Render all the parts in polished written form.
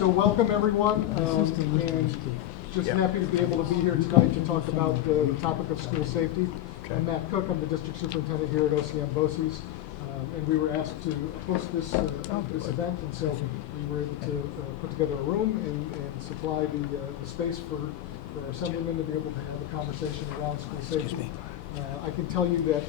So welcome everyone, and just happy to be able to be here tonight to talk about the topic of school safety. I'm Matt Cook, I'm the district superintendent here at OCM BOCES, and we were asked to host this event, and so we were able to put together a room and supply the space for our assemblymen to be able to have a conversation around school safety. I can tell you that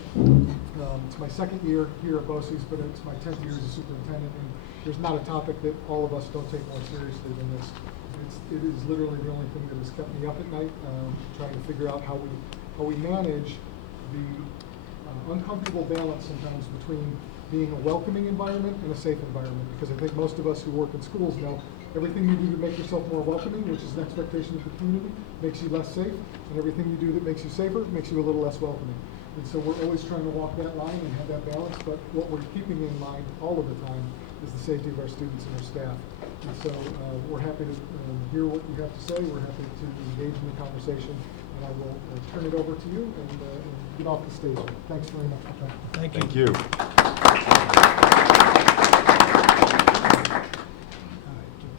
it's my second year here at BOCES, but it's my 10th year as a superintendent, and there's not a topic that all of us don't take more seriously than this. It is literally the only thing that has kept me up at night, trying to figure out how we manage the uncomfortable balance sometimes between being a welcoming environment and a safe environment. Because I think most of us who work in schools know everything you do to make yourself more welcoming, which is an expectation of the community, makes you less safe, and everything you do that makes you safer makes you a little less welcoming. And so we're always trying to walk that line and have that balance, but what we're keeping in mind all of the time is the safety of our students and our staff. And so we're happy to hear what you have to say. We're happy to engage in the conversation, and I will turn it over to you and get off the stage. Thanks very much for coming. Thank you.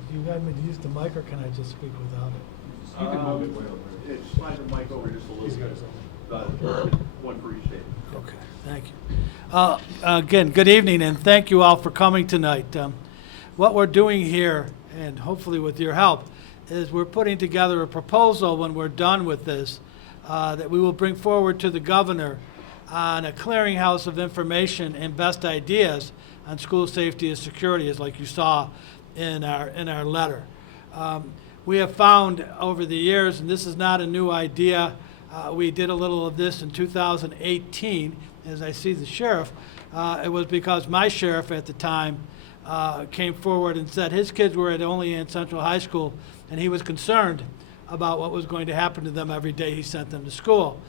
Do you guys need to use the mic, or can I just speak without it? You can move it way over. Yeah, just slide the mic over just a little bit. One for each table. Okay, thank you. Again, good evening, and thank you all for coming tonight. What we're doing here, and hopefully with your help, is we're putting together a proposal when we're done with this that we will bring forward to the governor on a clearinghouse of information and best ideas on school safety and security, as like you saw in our letter. We have found over the years, and this is not a new idea, we did a little of this in 2018, as I see the sheriff. It was because my sheriff at the time came forward and said his kids were at Olean Central High School, and he was concerned about what was going to happen to them every day he sent them to school.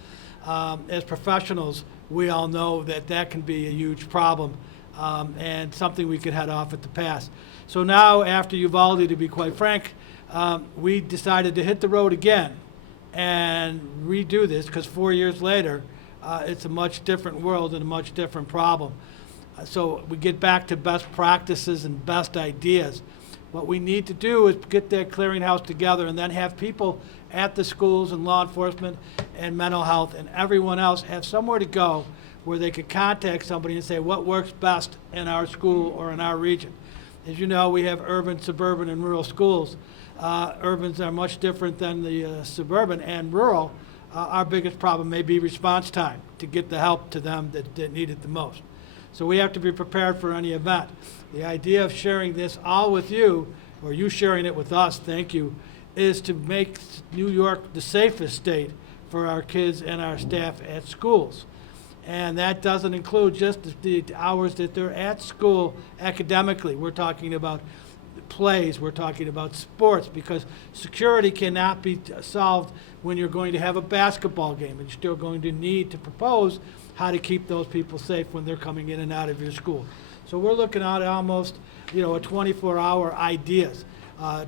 As professionals, we all know that that can be a huge problem and something we could head off at the pass. So now, after Uvalde, to be quite frank, we decided to hit the road again and redo this, because 4 years later, it's a much different world and a much different problem. So we get back to best practices and best ideas. What we need to do is get that clearinghouse together and then have people at the schools and law enforcement and mental health and everyone else have somewhere to go where they could contact somebody and say what works best in our school or in our region. As you know, we have urban, suburban, and rural schools. Urbans are much different than the suburban, and rural, our biggest problem may be response time to get the help to them that need it the most. So we have to be prepared for any event. The idea of sharing this all with you, or you sharing it with us, thank you, is to make New York the safest state for our kids and our staff at schools. And that doesn't include just the hours that they're at school academically. We're talking about plays, we're talking about sports, because security cannot be solved when you're going to have a basketball game, and you're still going to need to propose how to keep those people safe when they're coming in and out of your school. So we're looking at almost, a 24-hour ideas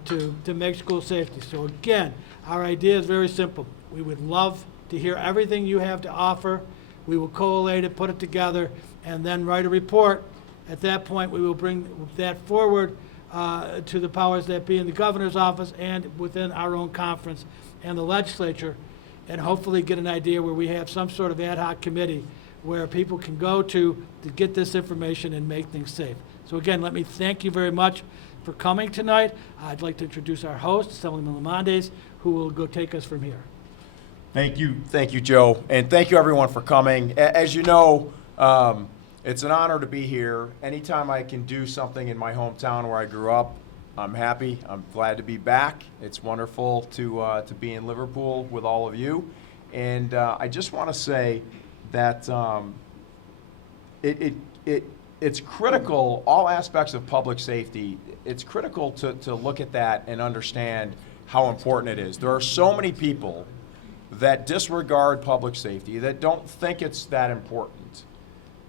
to make school safety. So again, our idea is very simple. We would love to hear everything you have to offer. We will collate it, put it together, and then write a report. At that point, we will bring that forward to the powers that be in the governor's office and within our own conference and the legislature, and hopefully get an idea where we have some sort of ad hoc committee where people can go to get this information and make things safe. So again, let me thank you very much for coming tonight. I'd like to introduce our host, Assemblyman Lamondes, who will go take us from here. Thank you, Joe, and thank you everyone for coming. As you know, it's an honor to be here. Anytime I can do something in my hometown where I grew up, I'm happy. I'm glad to be back. It's wonderful to be in Liverpool with all of you. And I just want to say that it's critical, all aspects of public safety, it's critical to look at that and understand how important it is. There are so many people that disregard public safety, that don't think it's that important.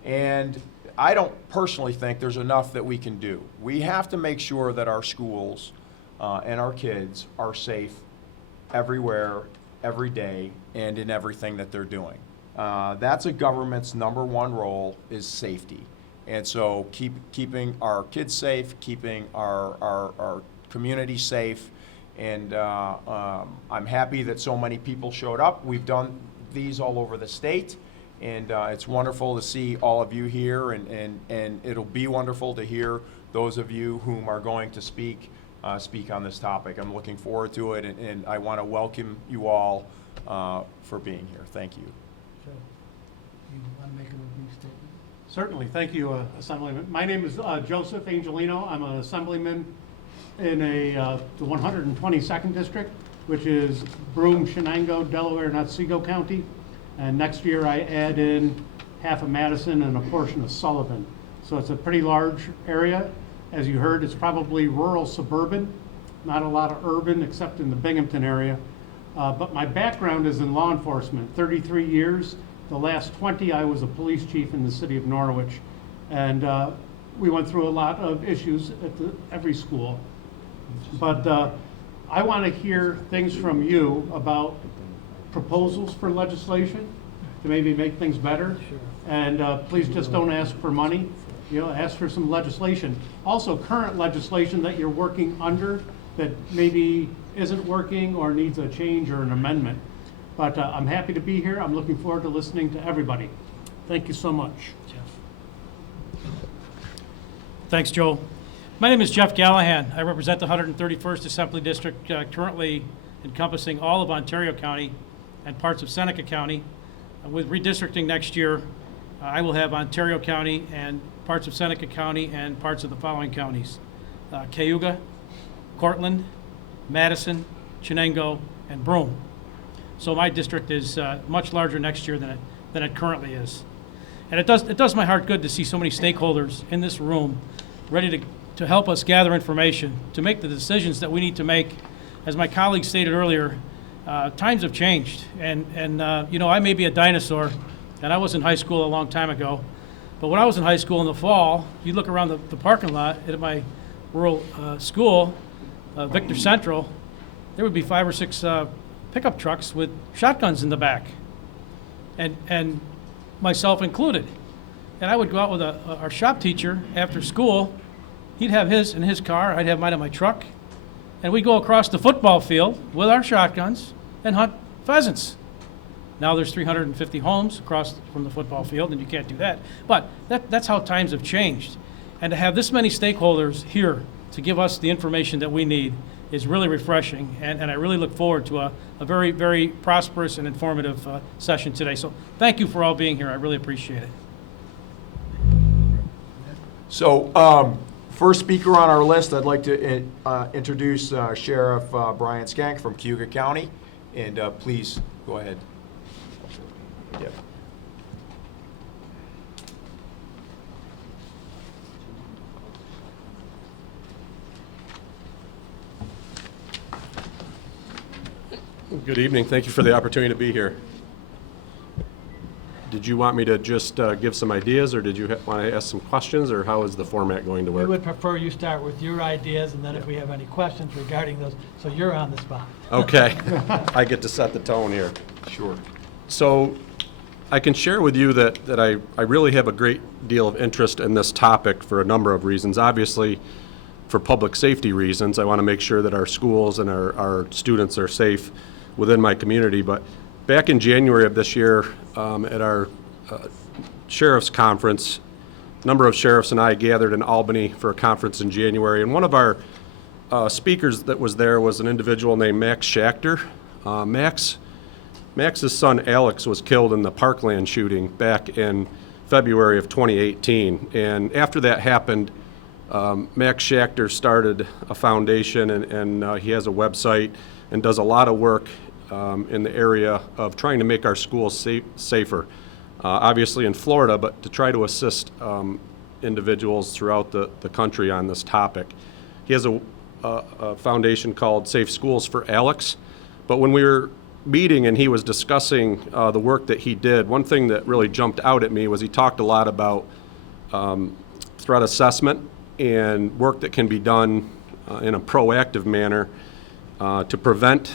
And I don't personally think there's enough that we can do. We have to make sure that our schools and our kids are safe everywhere, every day, and in everything that they're doing. That's a government's #1 role, is safety. And so keeping our kids safe, keeping our community safe, and I'm happy that so many people showed up. We've done these all over the state, and it's wonderful to see all of you here, and it'll be wonderful to hear those of you whom are going to speak on this topic. I'm looking forward to it, and I want to welcome you all for being here. Thank you. Joe, you want to make a brief statement? Certainly. Thank you, Assemblyman. My name is Joseph Angelino. I'm an Assemblyman in the 122nd District, which is Broome, Shenango, Delaware, and Otsego County. And next year I add in half of Madison and a portion of Sullivan. So it's a pretty large area. As you heard, it's probably rural suburban, not a lot of urban except in the Binghamton area. But my background is in law enforcement, 33 years. The last 20, I was a police chief in the city of Norwich. And we went through a lot of issues at every school. But I want to hear things from you about proposals for legislation to maybe make things better. Sure. And please just don't ask for money. You know, ask for some legislation. Also, current legislation that you're working under that maybe isn't working or needs a change or an amendment. But I'm happy to be here. I'm looking forward to listening to everybody. Thank you so much. Jeff. Thanks, Joe. My name is Jeff Gallahan. I represent the 131st Assembly District, currently encompassing all of Ontario County and parts of Seneca County. With redistricting next year, I will have Ontario County and parts of Seneca County and parts of the following counties: Cayuga, Cortland, Madison, Chenango, and Broome. So my district is much larger next year than it currently is. And it does my heart good to see so many stakeholders in this room ready to help us gather information, to make the decisions that we need to make. As my colleague stated earlier, times have changed. And you know, I may be a dinosaur, and I was in high school a long time ago. But when I was in high school in the fall, you look around the parking lot at my rural school, Victor Central, there would be 5 or 6 pickup trucks with shotguns in the back, and myself included. And I would go out with our shop teacher after school. He'd have his in his car, I'd have mine in my truck, and we'd go across the football field with our shotguns and hunt pheasants. Now there's 350 homes across from the football field, and you can't do that. But that's how times have changed. And to have this many stakeholders here to give us the information that we need is really refreshing, and I really look forward to a very, very prosperous and informative session today. So thank you for all being here. I really appreciate it. So, first speaker on our list, I'd like to introduce Sheriff Brian Skank from Cayuga County, and please go ahead. Yep. Good evening. Thank you for the opportunity to be here. Did you want me to just give some ideas, or did you want to ask some questions, or how is the format going to We work? would prefer you start with your ideas, and then if we have any questions regarding those, so you're on the spot. Okay. I get to set the tone here. Sure. So I can share with you that I really have a great deal of interest in this topic for a number of reasons. Obviously, for public safety reasons, I want to make sure that our schools and our students are safe within my community. But back in January of this year, at our sheriff's conference, a number of sheriffs and I gathered in Albany for a conference in January, and one of our speakers that was there was an individual named Max Schachter. Max's son Alex was killed in the Parkland shooting back in February of 2018, and after that happened, Max Schachter started a foundation, and he has a website and does a lot of work in the area of trying to make our schools safer. Obviously in Florida, but to try to assist individuals throughout the country on this topic. He has a foundation called Safe Schools for Alex. But when we were meeting and he was discussing the work that he did, one thing that really jumped out at me was he talked a lot about threat assessment and work that can be done in a proactive manner to prevent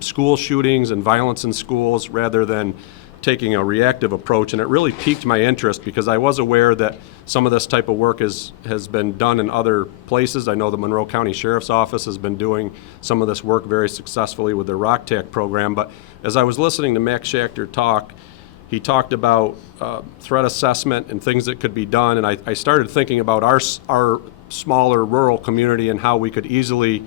school shootings and violence in schools rather than taking a reactive approach, and it really piqued my interest because I was aware that some of this type of work has been done in other places. I know the Monroe County Sheriff's Office has been doing some of this work very successfully with their ROCTAC program, but as I was listening to Max Schachter talk, he talked about threat assessment and things that could be done, and I started thinking about our smaller rural community and how we could easily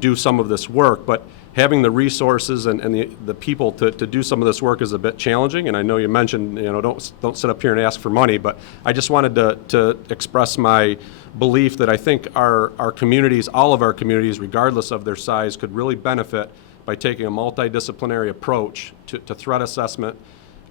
do some of this work, but having the resources and the people to do some of this work is a bit challenging. And I know you mentioned, don't sit up here and ask for money, but I just wanted to express my belief that I think our communities, all of our communities, regardless of their size, could really benefit by taking a multidisciplinary approach to threat assessment,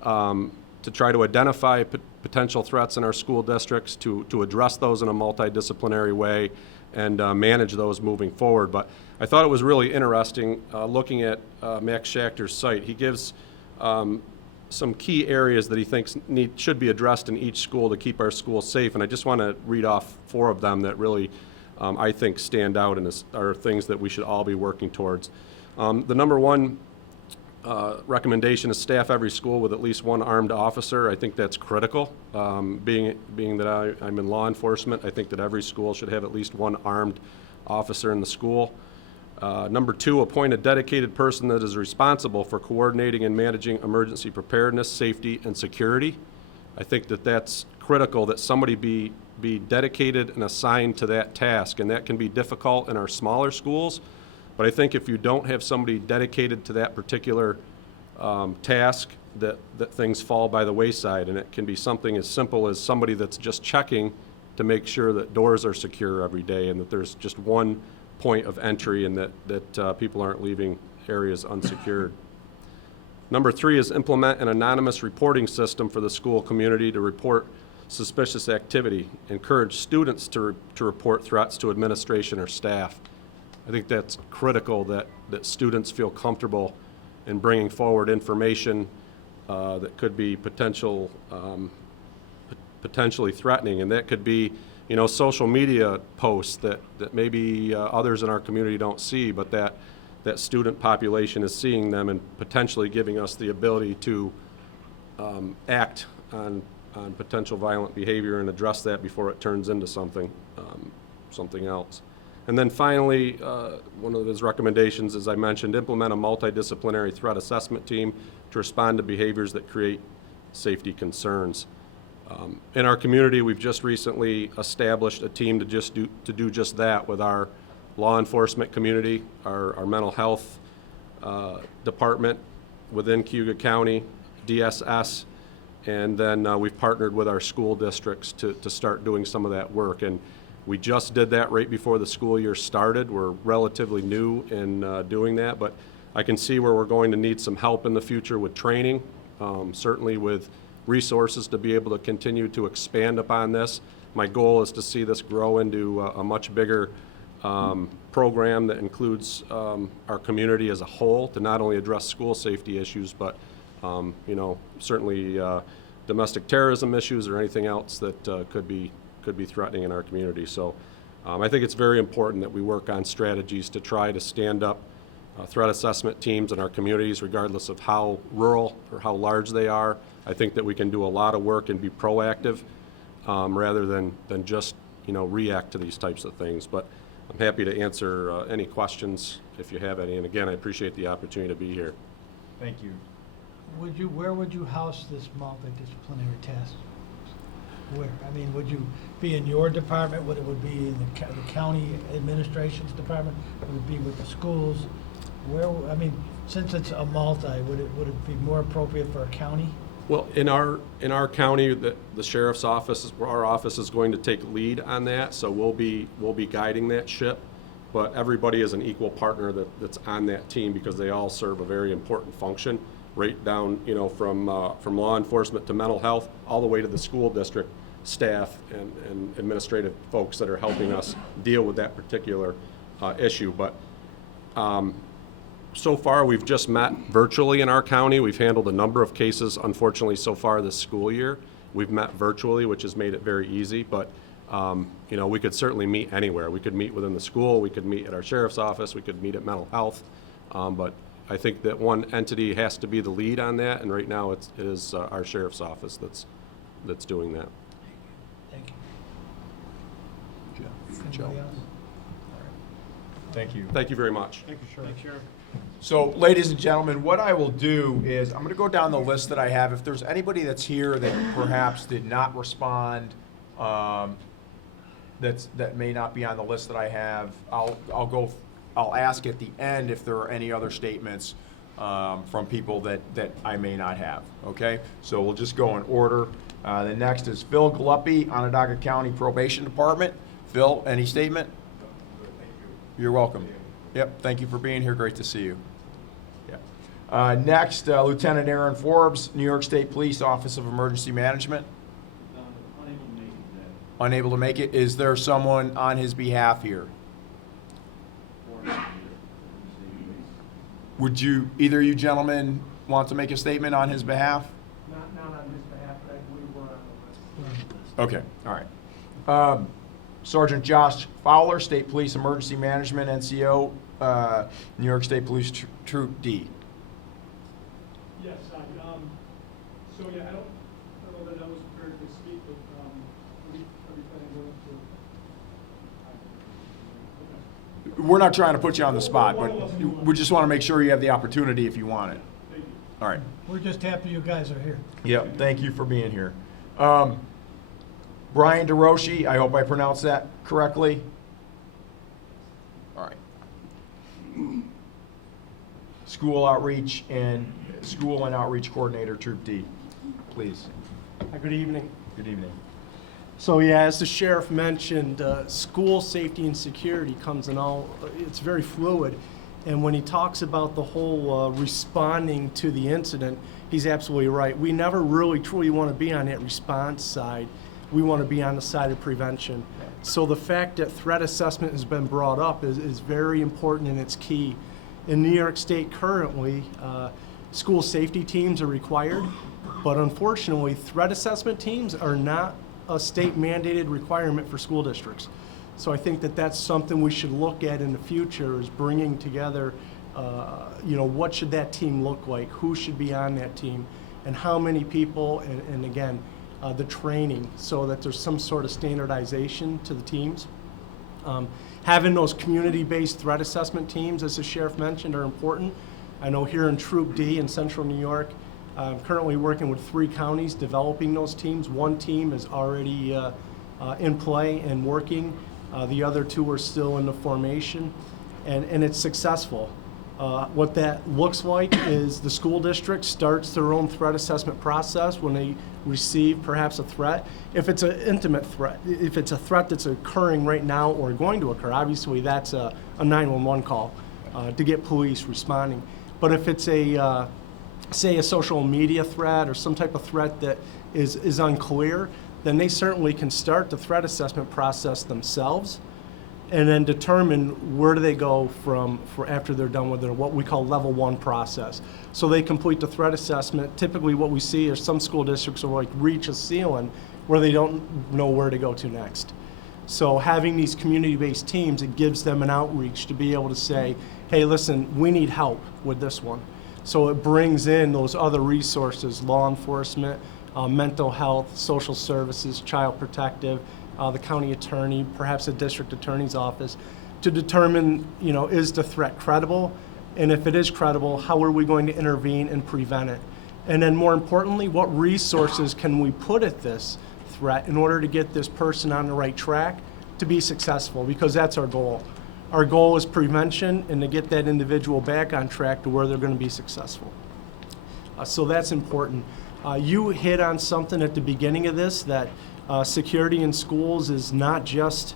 to try to identify potential threats in our school districts, to address those in a multidisciplinary way, and manage those moving forward. But I thought it was really interesting looking at Max Schachter's site. He gives some key areas that he thinks should be addressed in each school to keep our schools safe, and I just want to read off 4 of them that really I think stand out and are things that we should all be working towards. The number 1 recommendation is staff every school with at least 1 armed officer. I think that's critical. Being that I'm in law enforcement, I think that every school should have at least 1 armed officer in the school. Number 2, appoint a dedicated person that is responsible for coordinating and managing emergency preparedness, safety, and security. I think that that's critical, that somebody be dedicated and assigned to that task, and that can be difficult in our smaller schools. But I think if you don't have somebody dedicated to that particular task, that things fall by the wayside, and it can be something as simple as somebody that's just checking to make sure that doors are secure every day and that there's just one point of entry and that people aren't leaving areas unsecured. Number 3 is implement an anonymous reporting system for the school community to report suspicious activity. Encourage students to report threats to administration or staff. I think that's critical that students feel comfortable in bringing forward information that could be potentially threatening, and that could be social media posts that maybe others in our community don't see, but that student population is seeing them and potentially giving us the ability to act on potential violent behavior and address that before it turns into something else. And then finally, one of his recommendations, as I mentioned, implement a multidisciplinary threat assessment team to respond to behaviors that create safety concerns. In our community, we've just recently established a team to do just that with our law enforcement community, our mental health department within Cayuga County, DSS, and then we've partnered with our school districts to start doing some of that work. And we just did that right before the school year started. We're relatively new in doing that, but I can see where we're going to need some help in the future with training, certainly with resources to be able to continue to expand upon this. My goal is to see this grow into a much bigger program that includes our community as a whole, to not only address school safety issues, but certainly domestic terrorism issues or anything else that could be threatening in our community. So I think it's very important that we work on strategies to try to stand up threat assessment teams in our communities, regardless of how rural or how large they are. I think that we can do a lot of work and be proactive rather than just react to these types of things. But I'm happy to answer any questions if you have any. And again, I appreciate the opportunity to be here. Thank you. Where would you house this multidisciplinary task? Where? I mean, would you be in your department? Would it be in the county administration's department? Would it be with the schools? Where? I mean, since it's a multi, would it be more appropriate for a county? Well, in our county, the sheriff's office, our office is going to take lead on that, so we'll be guiding that ship. But everybody is an equal partner that's on that team because they all serve a very important function, right down from law enforcement to mental health, all the way to the school district staff and administrative folks that are helping us deal with that particular issue. But so far, we've just met virtually in our county. We've handled a number of cases, unfortunately, so far this school year. We've met virtually, which has made it very easy, but we could certainly meet anywhere. We could meet within the school, we could meet at our sheriff's office, we could meet at mental health, but I think that one entity has to be the lead on that, and right now it is our sheriff's office that's doing that. Thank you. Joe. Anybody else? Thank you. Thank you very much. Thank you, Sheriff. So, ladies and gentlemen, what I will do is I'm going to go down the list that I have. If there's anybody that's here that perhaps did not respond, that may not be on the list that I have, I'll ask at the end if there are any other statements from people that I may not have. Okay, so we'll just go in order. The next is Phil Galuppi, Onondaga County Probation Department. Phil, any statement? You're welcome. Yep, thank you for being here. Great to see you. Yep. Next, Lieutenant Aaron Forbes, New York State Police Office of Emergency Management. Unable to make it today. Unable to make it. Is there someone on his behalf here? Would you, either of you gentlemen, want to make a statement on his behalf? Not on his behalf, but I believe we're on the list. Okay, all right. Sergeant Josh Fowler, State Police Emergency Management, NCO, New York State Police Troop D. Yes, so yeah, I don't know that I was prepared to speak, but everything going to. We're not trying to put you on the spot, but we just want to make sure you have the opportunity if you want it. Thank you. All right. We're just happy you guys are here. Yep, thank you for being here. Brian DeRoshi, I hope I pronounced that correctly. All right. School and Outreach Coordinator, Troop D, please. Hi, good evening. Good evening. So yeah, as the sheriff mentioned, school safety and security comes in all, it's very fluid. And when he talks about the whole responding to the incident, he's absolutely right. We never really truly want to be on that response side. We want to be on the side of prevention. So the fact that threat assessment has been brought up is very important and it's key. In New York State currently, school safety teams are required, but unfortunately, threat assessment teams are not a state mandated requirement for school districts. So I think that that's something we should look at in the future is bringing together, what should that team look like? Who should be on that team? And how many people, and again, the training so that there's some sort of standardization to the teams. Having those community-based threat assessment teams, as the sheriff mentioned, are important. I know here in Troop D in central New York, I'm currently working with 3 counties developing those teams. One team is already in play and working. The other 2 are still in the formation, and it's successful. What that looks like is the school district starts their own threat assessment process when they receive perhaps a threat. If it's an intimate threat, if it's a threat that's occurring right now or going to occur, obviously that's a 911 call to get police responding. But if it's a, say a social media threat or some type of threat that is unclear, then they certainly can start the threat assessment process themselves and then determine where do they go for after they're done with their what we call level 1 process. So they complete the threat assessment. Typically what we see is some school districts will like reach a ceiling where they don't know where to go to next. So having these community-based teams, it gives them an outreach to be able to say, hey, listen, we need help with this one. So it brings in those other resources, law enforcement, mental health, social services, child protective, the county attorney, perhaps a district attorney's office, to determine, is the threat credible? And if it is credible, how are we going to intervene and prevent it? And then more importantly, what resources can we put at this threat in order to get this person on the right track to be successful? Because that's our goal. Our goal is prevention and to get that individual back on track to where they're going to be successful. So that's important. You hit on something at the beginning of this, that security in schools is not just,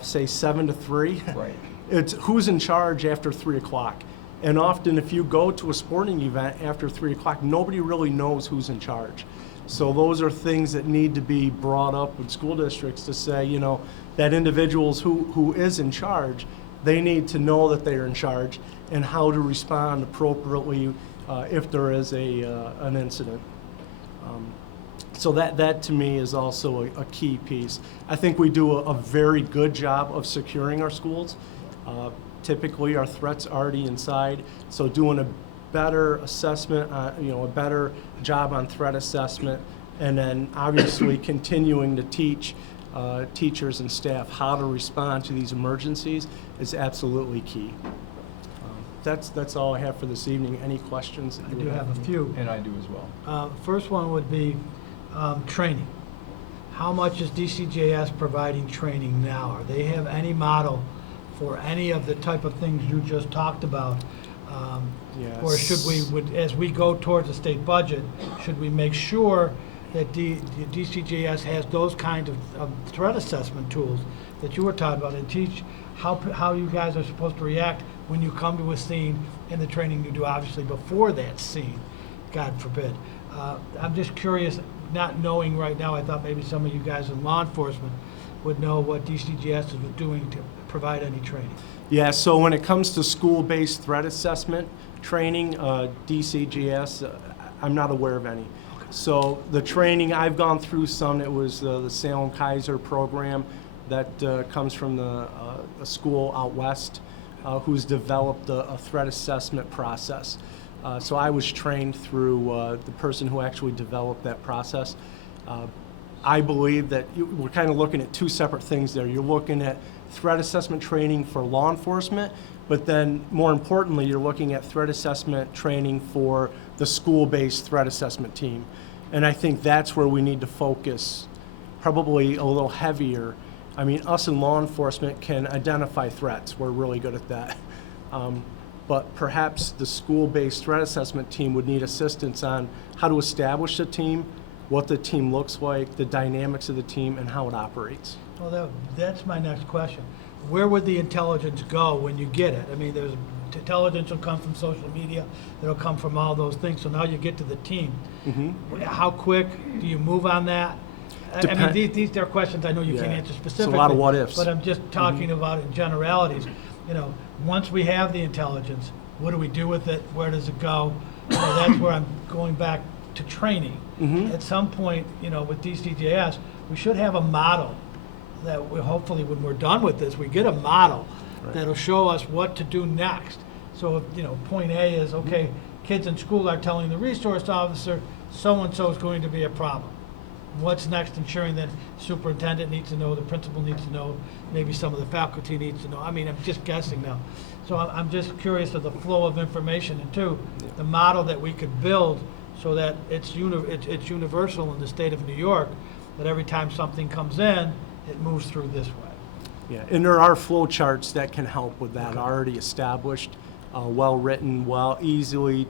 say, 7 to 3. Right. It's who's in charge after 3 o'clock. And often if you go to a sporting event after 3 o'clock, nobody really knows who's in charge. So those are things that need to be brought up with school districts to say, that individuals who is in charge, they need to know that they are in charge and how to respond appropriately if there is an incident. So that to me is also a key piece. I think we do a very good job of securing our schools. Typically, our threat's already inside, so doing a better assessment, a better job on threat assessment, and then obviously continuing to teach teachers and staff how to respond to these emergencies is absolutely key. That's all I have for this evening. Any questions? that I you do would have a few. And I do as well. First one would be training. How much is DCJS providing training now? Are they have any model for any of the type of things you just talked about? Or should we, as we go towards the state budget, should we make sure that DCJS has those kinds of threat assessment tools that you were talking about, and teach how you guys are supposed to react when you come to a scene, and the training you do obviously before that scene, God forbid. I'm just curious, not knowing right now, I thought maybe some of you guys in law enforcement would know what DCJS is doing to provide any training. Yeah, so when it comes to school-based threat assessment training, DCGS, I'm not aware of any. So the training, I've gone through some. It was the Salem Kaiser program that comes from a school out west who's developed a threat assessment process. So I was trained through the person who actually developed that process. I believe that we're kind of looking at two separate things there. You're looking at threat assessment training for law enforcement, but then more importantly, you're looking at threat assessment training for the school-based threat assessment team. And I think that's where we need to focus probably a little heavier. I mean, us in law enforcement can identify threats. We're really good at that. But perhaps the school-based threat assessment team would need assistance on how to establish a team, what the team looks like, the dynamics of the team, and how it operates. Well, that's my next question. Where would the intelligence go when you get it? I mean, there's intelligence will come from social media, it'll come from all those things, so now you get to the team. Mm-hmm. How quick do you move on that? I mean, these are questions I know you can't Yeah. answer It's a specifically. lot of what ifs. But I'm just talking about in generalities. You know, once we have the intelligence, what do we do with it? Where does it go? You know, that's where I'm going back to training. Mhm. At some point, you know, with DCJS, we should have a model that we hopefully, when we're done with this, we get a model Right. that'll show us what to do next. So, if, you know, point A is, okay, kids in school are telling the resource officer, so-and-so is going to be a problem. What's next? Ensuring that superintendent needs to know, the principal needs to know, maybe some of the faculty needs to know. I mean, I'm just guessing now. So I'm just curious of the flow of information, and two, the model that we could build so that it's universal in the state of New York, that every time something comes in, it moves through this way. Yeah, and there are flow charts that can help with that, already established, well-written, easily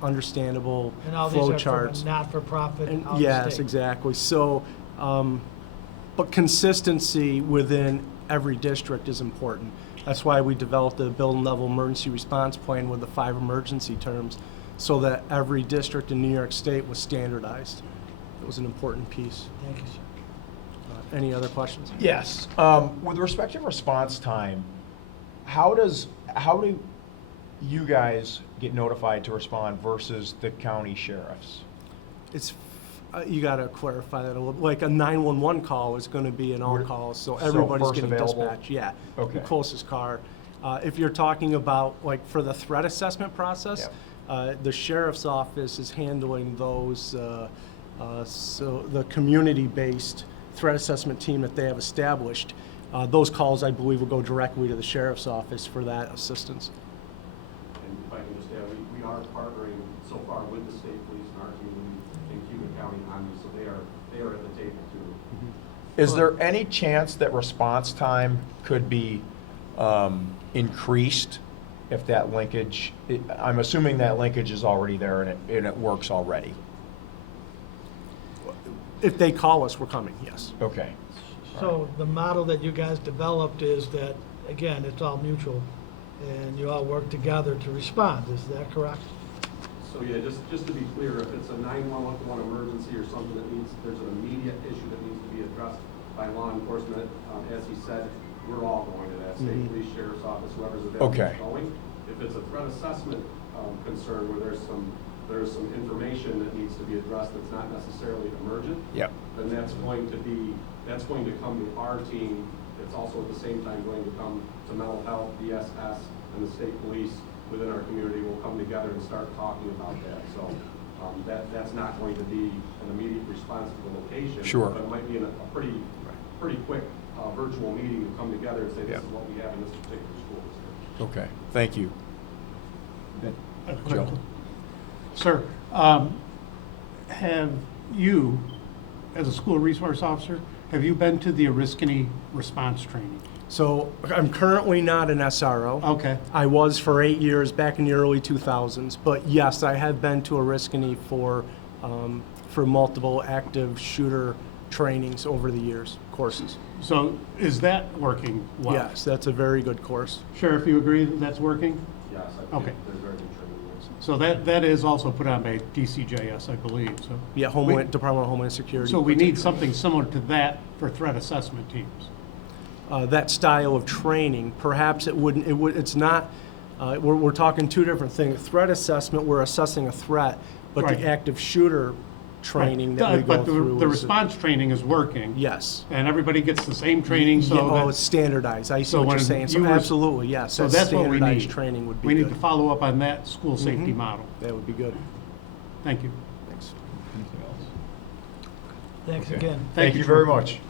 understandable And all flow these are charts. from a not-for-profit out of the Yes, state. exactly. So, but consistency within every district is important. That's why we developed a building level emergency response plan with the 5 emergency terms, so that every district in New York State was standardized. It was an important piece. Thank you, sir. Any other questions? Yes. With respect to response time, how do you guys get notified to respond versus the county sheriffs? It's, you gotta clarify that a little, like a 911 call is gonna be an on-call, so everybody's first getting available? dispatched, yeah. Okay. The closest car. If you're talking about, like, for the threat assessment process, the sheriff's office is handling those, so the community-based threat assessment team that they have established, those calls, I believe, will go directly to the sheriff's office for that assistance. And if I can just add, we are partnering so far with the state police and our team in Cuba County on these, so they are at the table too. Is there any chance that response time could be increased if that linkage, I'm assuming that linkage is already there and it works already? If they call us, we're coming, yes. Okay. So the model that you guys developed is that, again, it's all mutual, and you all work together to respond, is that correct? So yeah, just to be clear, if it's a 911 emergency or something that there's an immediate issue that needs to be addressed by law enforcement, as he said, we're all going to that state police, sheriff's office, whoever's available is going. If it's a threat assessment concern where there's some information that needs to be addressed that's not necessarily emergent, Yep. then that's going to come to our team it's also at the same time going to come to mental health, DSS, and the state police within our community will come together and start talking about that. So that's not going to be an immediate response to the location. Sure. But it might be in a pretty quick virtual meeting to come together and say, this is what we have in this particular school district. Okay, thank you. Joe? Sir, have you, as a school resource officer, have you been to the Oriskany response training? So I'm currently not an SRO. Okay. I was for 8 years back in the early 2000s, but yes, I have been to Oriskany for multiple active shooter trainings over the years, courses. So is that working well? Yes, that's a very good course. Sheriff, you agree that that's working? Yes, I think Okay. there's very good training there. So that is also put on by DCJS, I believe, so. Yeah, Department of Homeland Security. So we need something similar to that for threat assessment teams. That style of training, perhaps it's not, we're talking two different things. Threat assessment, we're assessing a threat, but Right. the active shooter training Right. that we go But through the is- response training is working. Yes. And everybody gets the same training, so Yeah, oh, that- it's standardized. I see so what you're when saying. So you were- absolutely, yes. so that that's what we standardized need. training would be We need good. to follow up on that school safety model. That would be good. Thank you. Thanks. Anything else? Thanks Okay. again. Thank you very much.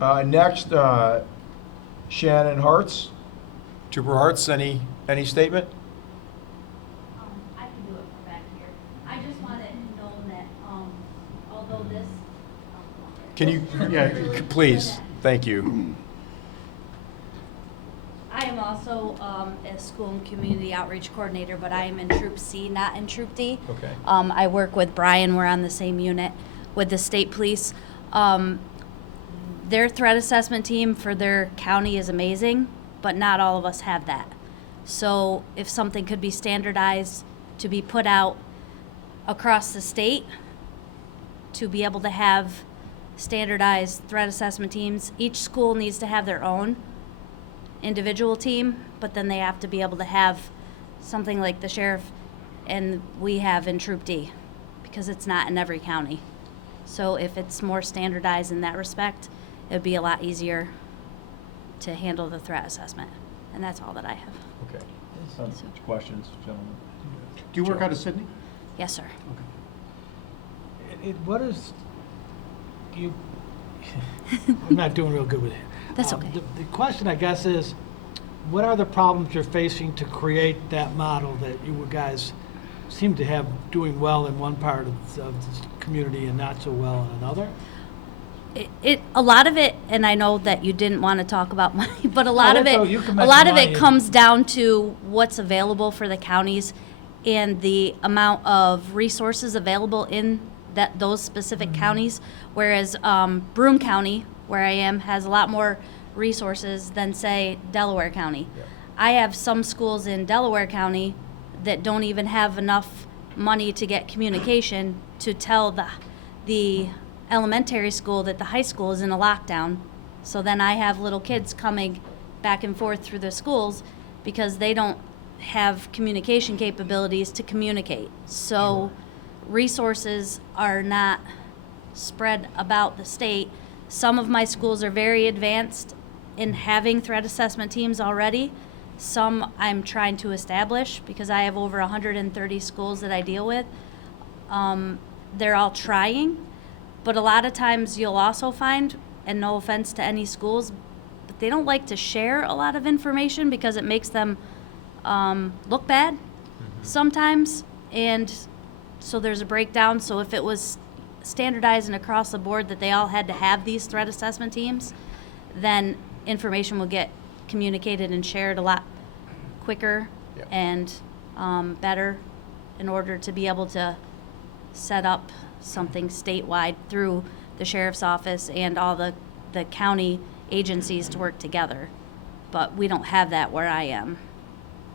Next, Shannon Hartz. Trooper Hartz, any statement? I can do it from back here. I just want it known that, although this. Can you, Yeah, please, thank you. I am also a school and community outreach coordinator, but I am in Troop C, not in Troop D. Okay. I work with Brian, we're on the same unit with the state police. Their threat assessment team for their county is amazing, but not all of us have that. So if something could be standardized to be put out across the state, to be able to have standardized threat assessment teams, each school needs to have their own individual team, but then they have to be able to have something like the sheriff and we have in Troop D, because it's not in every county. So if it's more standardized in that respect, it would be a lot easier to handle the threat assessment. And that's all that I have. Okay. Questions, gentlemen? do you work out of Sydney? Yes, sir. What is, you, I'm not doing real good with it. That's okay. The question, I guess, is what are the problems you're facing to create that model that you guys seem to have doing well in one part of the community and not so well in another? A lot of it, and I know that you didn't want to talk about money, but a lot of that's it, okay. You can a mention lot of money. it comes down to what's available for the counties and the amount of resources available in those specific counties. Whereas Broome County, where I am, has a lot more resources than, say, Delaware County. Yeah. I have some schools in Delaware County that don't even have enough money to get communication to tell the elementary school that the high school is in a lockdown. So then I have little kids coming back and forth through the schools because they don't have communication capabilities to communicate. So resources are not spread about the state. Some of my schools are very advanced in having threat assessment teams already. Some I'm trying to establish because I have over 130 schools that I deal with. They're all trying, but a lot of times you'll also find, and no offense to any schools, but they don't like to share a lot of information because it makes them look bad sometimes. And so there's a breakdown. So if it was standardized and across the board that they all had to have these threat assessment teams, then information will get communicated and shared a lot quicker Yeah. and better in order to be able to set up something statewide through the sheriff's office and all the county agencies to work together. But we don't have that where I am.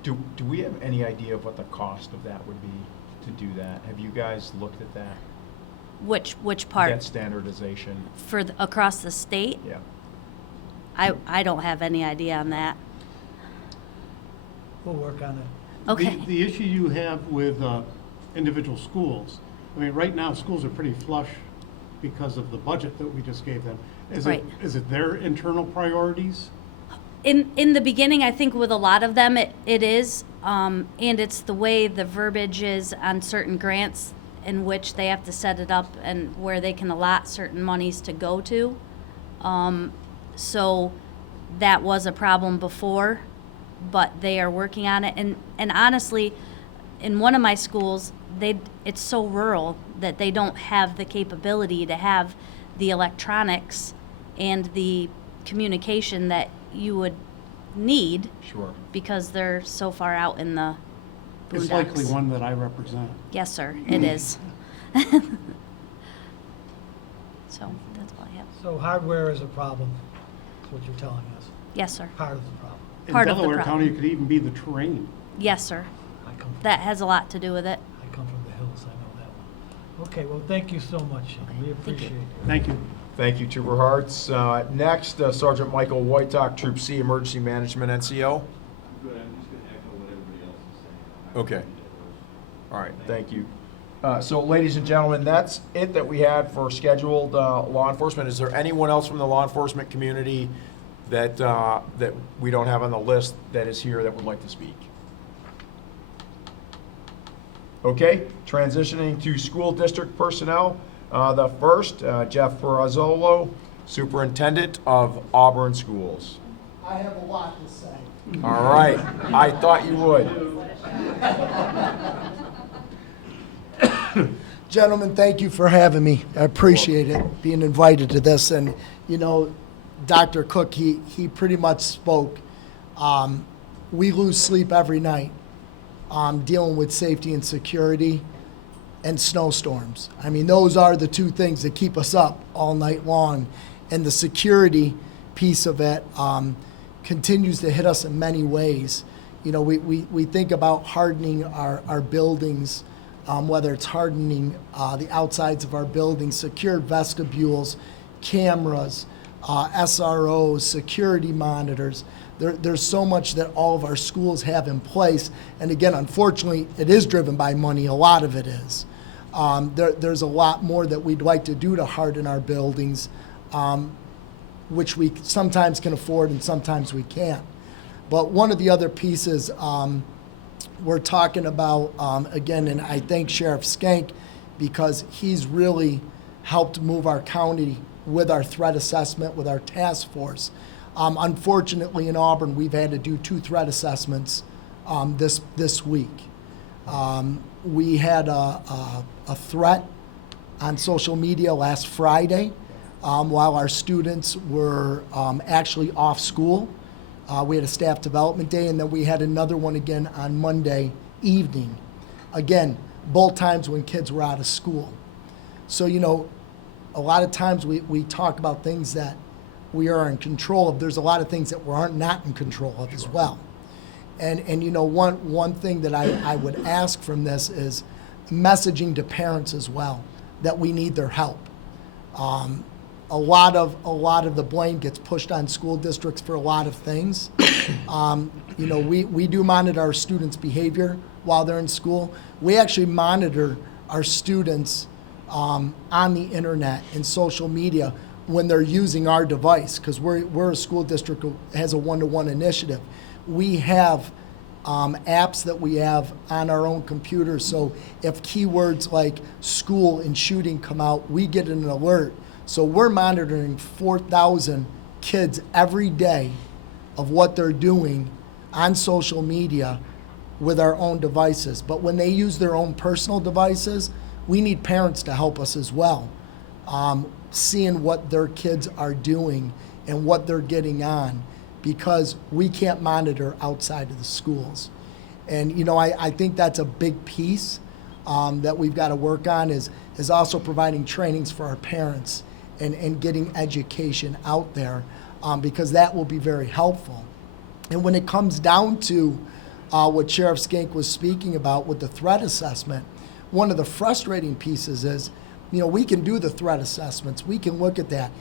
Do we have any idea of what the cost of that would be to do that? Have you guys looked at that? Which That part? standardization? For across the state? Yeah. I don't have any idea on that. We'll work on it. Okay. The issue you have with individual schools, I mean, right now, schools are pretty flush because of the budget that we just gave them. Right. Is it their internal priorities? In the beginning, I think with a lot of them, it is, and it's the way the verbiage is on certain grants in which they have to set it up and where they can allot certain monies to go to. So that was a problem before, but they are working on it. And honestly, in one of my schools, it's so rural that they don't have the capability to have the electronics and the communication that you would need Sure. because they're so far out in the boondocks. It's likely one that I represent. Yes, sir, it is. So that's all I have. So hardware is a problem, is what you're telling us, Yes, sir. part of the problem. Part In of the Delaware problem. County, it could even be the terrain. Yes, sir. I That has a lot to do with it. come from the hills, I know that one. Okay, well, thank you so much, Sean. We appreciate it. Thank you. Thank you, Trooper Hartz. Next, Sergeant Michael Whitetalk, Troop C, Emergency Management, NCO. Good, I'm just gonna echo what everybody else is saying. Okay. All right, thank you. So, ladies and gentlemen, that's it that we had for scheduled law enforcement. Is there anyone else from the law enforcement community that that we don't have on the list that is here that would like to speak? Okay, transitioning to school district personnel. The first, Jeff Ferrazzolo, Superintendent of Auburn Schools. I have a lot to say. All right, I thought you would. Gentlemen, thank you for having me. I appreciate it, being invited to this. And, you know, Dr. Cook, he pretty much spoke. We lose sleep every night dealing with safety and security and snowstorms. I mean, those are the two things that keep us up all night long. And the security piece of it continues to hit us in many ways. You know, we think about hardening our buildings, whether it's hardening the outsides of our buildings, secured vestibules, cameras, SROs, security monitors. There's so much that all of our schools have in place. And again, unfortunately, it is driven by money. A lot of it is. There's a lot more that we'd like to do to harden our buildings, which we sometimes can afford and sometimes we can't. But one of the other pieces we're talking about, again, and I thank Sheriff Skank because he's really helped move our county with our threat assessment, with our task force. Unfortunately, in Auburn, we've had to do 2 threat assessments this week. We had a threat on social media last Friday while our students were actually off school. We had a staff development day, and then we had another one again on Monday evening. Again, both times when kids were out of school. So, you know, a lot of times we talk about things that we are in control of. There's a lot of things that we aren't not in control of as well. And you know, one thing that I would ask from this is messaging to parents as well, that we need their help. A lot of the blame gets pushed on school districts for a lot of things. You know, we do monitor our students' behavior while they're in school. We actually monitor our students on the internet and social media when they're using our device, because we're a school district that has a one-to-one initiative. We have apps that we have on our own computer, so if keywords like school and shooting come out, we get an alert. So we're monitoring 4,000 kids every day of what they're doing on social media with our own devices. But when they use their own personal devices, we need parents to help us as well, seeing what their kids are doing and what they're getting on, because we can't monitor outside of the schools. And, you know, I think that's a big piece that we've got to work on is also providing trainings for our parents and getting education out there, because that will be very helpful. And when it comes down to what Sheriff Skank was speaking about with the threat assessment, one of the frustrating pieces is, you know, we can do the threat assessments, we can look at that,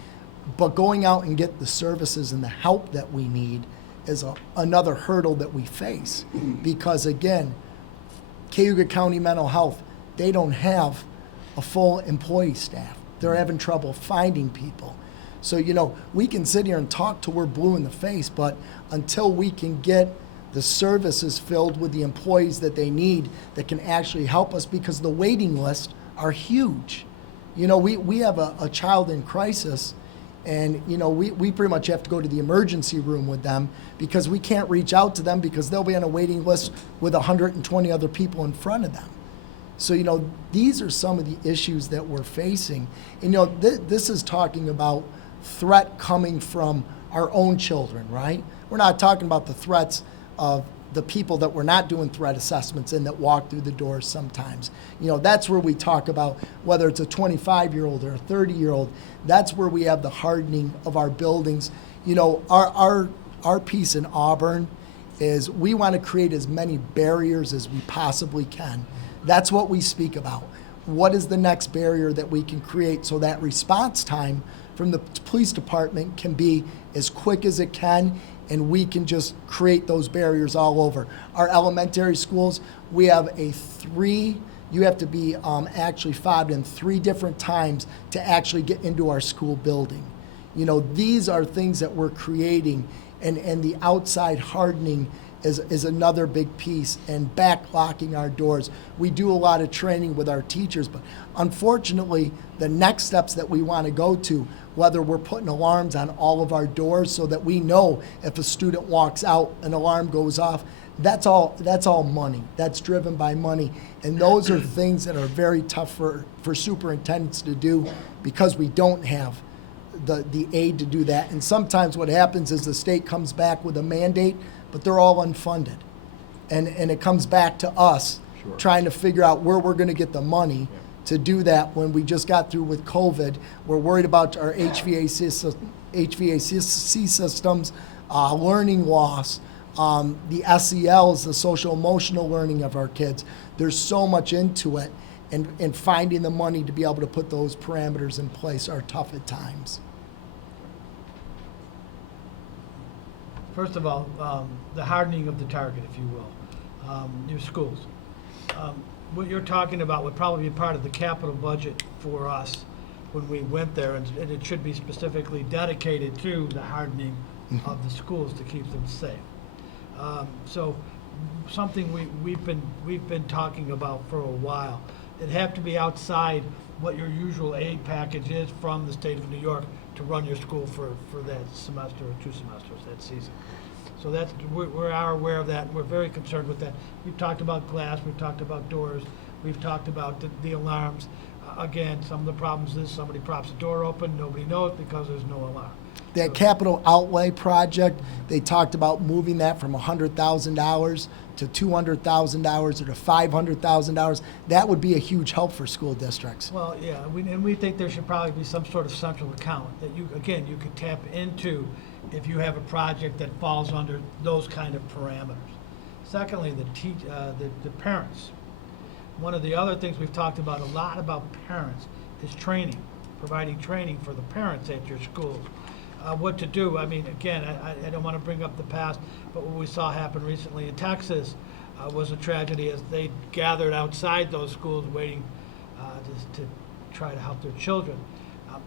but going out and get the services and the help that we need is another hurdle that we face. Because again, Cayuga County Mental Health, they don't have a full employee staff. They're having trouble finding people. So, we can sit here and talk till we're blue in the face, but until we can get the services filled with the employees that they need that can actually help us, because the waiting lists are huge. We have a child in crisis, and, we pretty much have to go to the emergency room with them because we can't reach out to them because they'll be on a waiting list with 120 other people in front of them. So, these are some of the issues that we're facing. And, this is talking about threat coming from our own children, right? We're not talking about the threats of the people that we're not doing threat assessments in that walk through the doors sometimes. That's where we talk about whether it's a 25-year-old or a 30-year-old. That's where we have the hardening of our buildings. Our piece in Auburn is we want to create as many barriers as we possibly can. That's what we speak about. What is the next barrier that we can create so that response time from the police department can be as quick as it can, and we can just create those barriers all over. Our elementary schools, we have you have to be actually fobbed in 3 different times to actually get into our school building. These are things that we're creating, and the outside hardening is another big piece, and backlocking our doors. We do a lot of training with our teachers, but unfortunately, the next steps that we want to go to, whether we're putting alarms on all of our doors so that we know if a student walks out, an alarm goes off, that's all money. That's driven by money. And those are things that are very tough for superintendents to do because we don't have the aid to do that. And sometimes what happens is the state comes back with a mandate, but they're all unfunded. And it comes back to us trying to figure out where we're going to get the money to do that when we just got through with COVID. We're worried about our HVAC systems, learning loss, the SELs, the social emotional learning of our kids. There's so much into it, and finding the money to be able to put those parameters in place are tough at times. First of all, the hardening of the target, if you will, your schools. What you're talking about would probably be part of the capital budget for us when we went there, and it should be specifically dedicated to the hardening of the schools to keep them safe. So something we've been talking about for a while. It'd have to be outside what your usual aid package is from the state of New York to run your school for that semester or 2 semesters, that season. So we are aware of that, and we're very concerned with that. We've talked about glass, we've talked about doors, we've talked about the alarms. Again, some of the problems is somebody props the door open, nobody knows because there's no alarm. That capital outlay project, they talked about moving that from $100,000 to $200,000 or to $500,000. That would be a huge help for school districts. Well, yeah, we think there should probably be some sort of central account that you could tap into if you have a project that falls under those kind of parameters. Secondly, the parents. One of the other things we've talked about a lot about parents is training, providing training for the parents at your schools. What to do. I mean, again, I don't want to bring up the past, but what we saw happen recently in Texas was a tragedy as they gathered outside those schools waiting to try to help their children.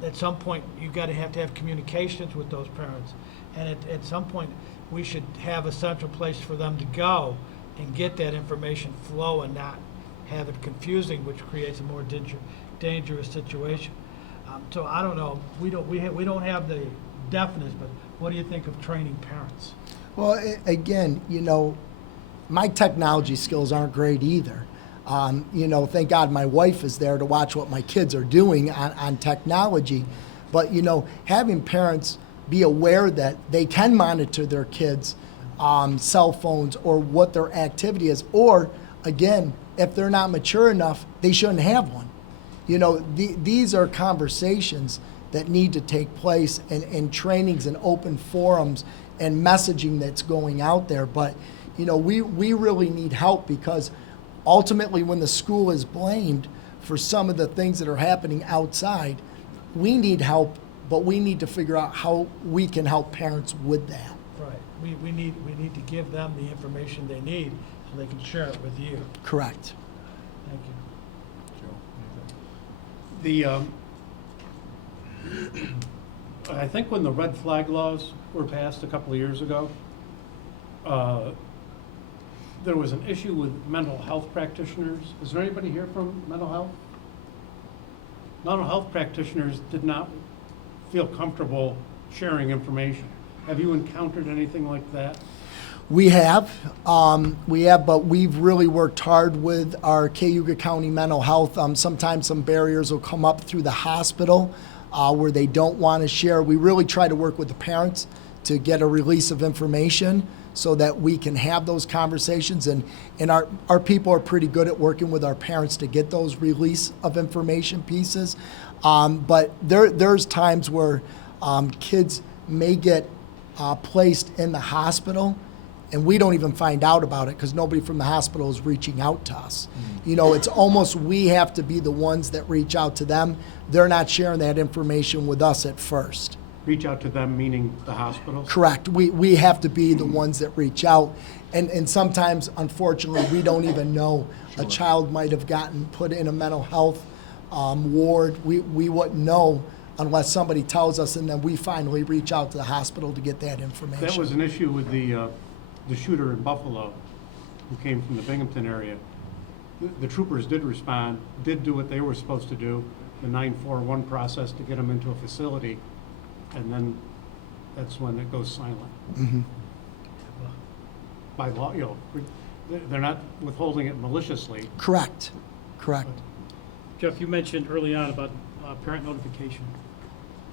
At some point, you got to have communications with those parents, and at some point, we should have a central place for them to go and get that information flow and not have it confusing, which creates a more dangerous situation. So I don't know. We don't have the definite, but what do you think of training parents? Well, again, my technology skills aren't great either. Thank God my wife is there to watch what my kids are doing on technology. But, having parents be aware that they can monitor their kids' cell phones or what their activity is. Or, again, if they're not mature enough, they shouldn't have one. These are conversations that need to take place in trainings and open forums and messaging that's going out there. But, we really need help because ultimately when the school is blamed for some of the things that are happening outside, we need help, but we need to figure out how we can help parents with that. Right. We need to give them the information they need so they can share it with you. Correct. Thank you. I think when the red flag laws were passed a couple of years ago, there was an issue with mental health practitioners. Is there anybody here from mental health? Mental health practitioners did not feel comfortable sharing information. Have you encountered anything like that? We have, but we've really worked hard with our Cayuga County Mental Health. Sometimes some barriers will come up through the hospital where they don't want to share. We really try to work with the parents to get a release of information so that we can have those conversations. And our people are pretty good at working with our parents to get those release of information pieces. But there's times where kids may get placed in the hospital and we don't even find out about it because nobody from the hospital is reaching out to us. You know, it's almost we have to be the ones that reach out to them. They're not sharing that information with us at first. Reach out to them, meaning the hospitals? Correct. We have to be the ones that reach out. And sometimes, unfortunately, we don't even know a child might have gotten put in a mental health ward. We wouldn't know unless somebody tells us, and then we finally reach out to the hospital to get that information. That was an issue with the shooter in Buffalo who came from the Binghamton area. The troopers did respond, did do what they were supposed to do, the 941 process to get them into a facility, and then that's when it goes silent. Mm-hmm. By law, you know, they're not withholding it maliciously. Correct. Jeff, you mentioned early on about parent notification.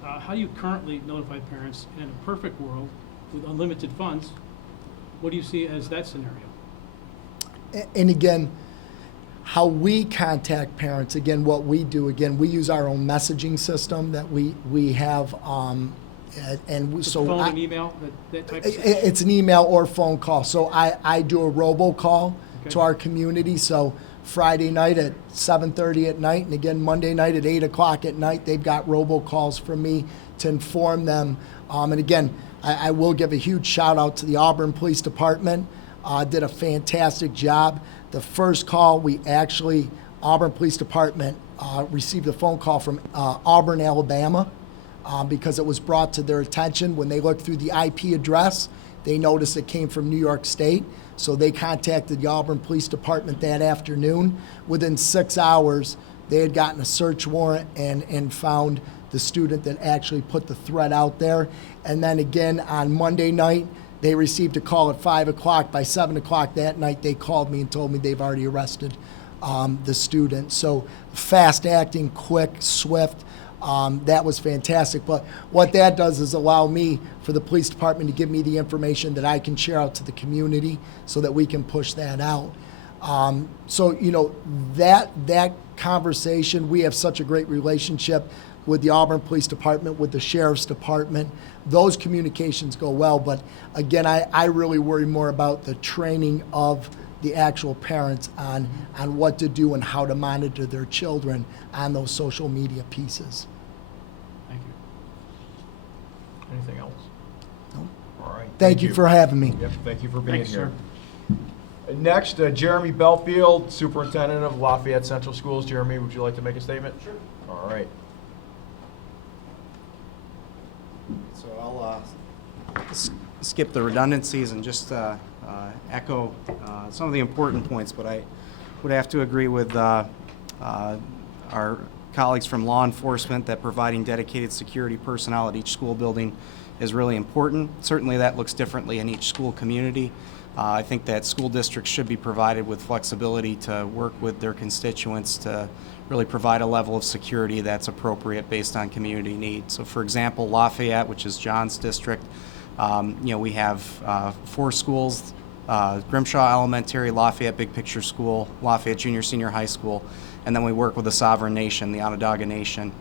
How do you currently notify parents in a perfect world with unlimited funds? What do you see as that scenario? And again, how we contact parents, again, what we do, again, we use our own messaging system that we have, so phone and email, that type of thing? it's an email or phone call. So I do a robocall to our community. So Friday night at 7:30 at night, and again Monday night at 8 o'clock at night, they've got robocalls from me to inform them. And again, I will give a huge shout out to the Auburn Police Department. Did a fantastic job. The first call Auburn Police Department received a phone call from Auburn, Alabama, because it was brought to their attention. When they looked through the IP address, they noticed it came from New York State. So they contacted the Auburn Police Department that afternoon. Within 6 hours, they had gotten a search warrant and found the student that actually put the threat out there. And then again, on Monday night, they received a call at 5 o'clock. By 7 o'clock that night, they called me and told me they've already arrested the student. So fast acting, quick, swift. That was fantastic. But what that does is allow me, for the police department, to give me the information that I can share out to the community so that we can push that out. So, you know, that conversation, we have such a great relationship with the Auburn Police Department, with the Sheriff's Department. Those communications go well. But again, I really worry more about the training of the actual parents on what to do and how to monitor their children on those social media pieces. Thank you. Anything else? No. All right. Thank you for having me. Yep, thank you for being Thanks, here. sir. Next, Jeremy Belfield, Superintendent of Lafayette Central Schools. Jeremy, would you like to make a statement? Sure. All right. So I'll skip the redundancies and just echo some of the important points, but I would have to agree with our colleagues from law enforcement that providing dedicated security personnel at each school building is really important. Certainly that looks differently in each school community. I think that school districts should be provided with flexibility to work with their constituents to really provide a level of security that's appropriate based on community needs. So for example, Lafayette, which is John's district, we have 4 schools, Grimshaw Elementary, Lafayette Big Picture School, Lafayette Junior Senior High School, and then we work with the sovereign nation, the Onondaga Nation.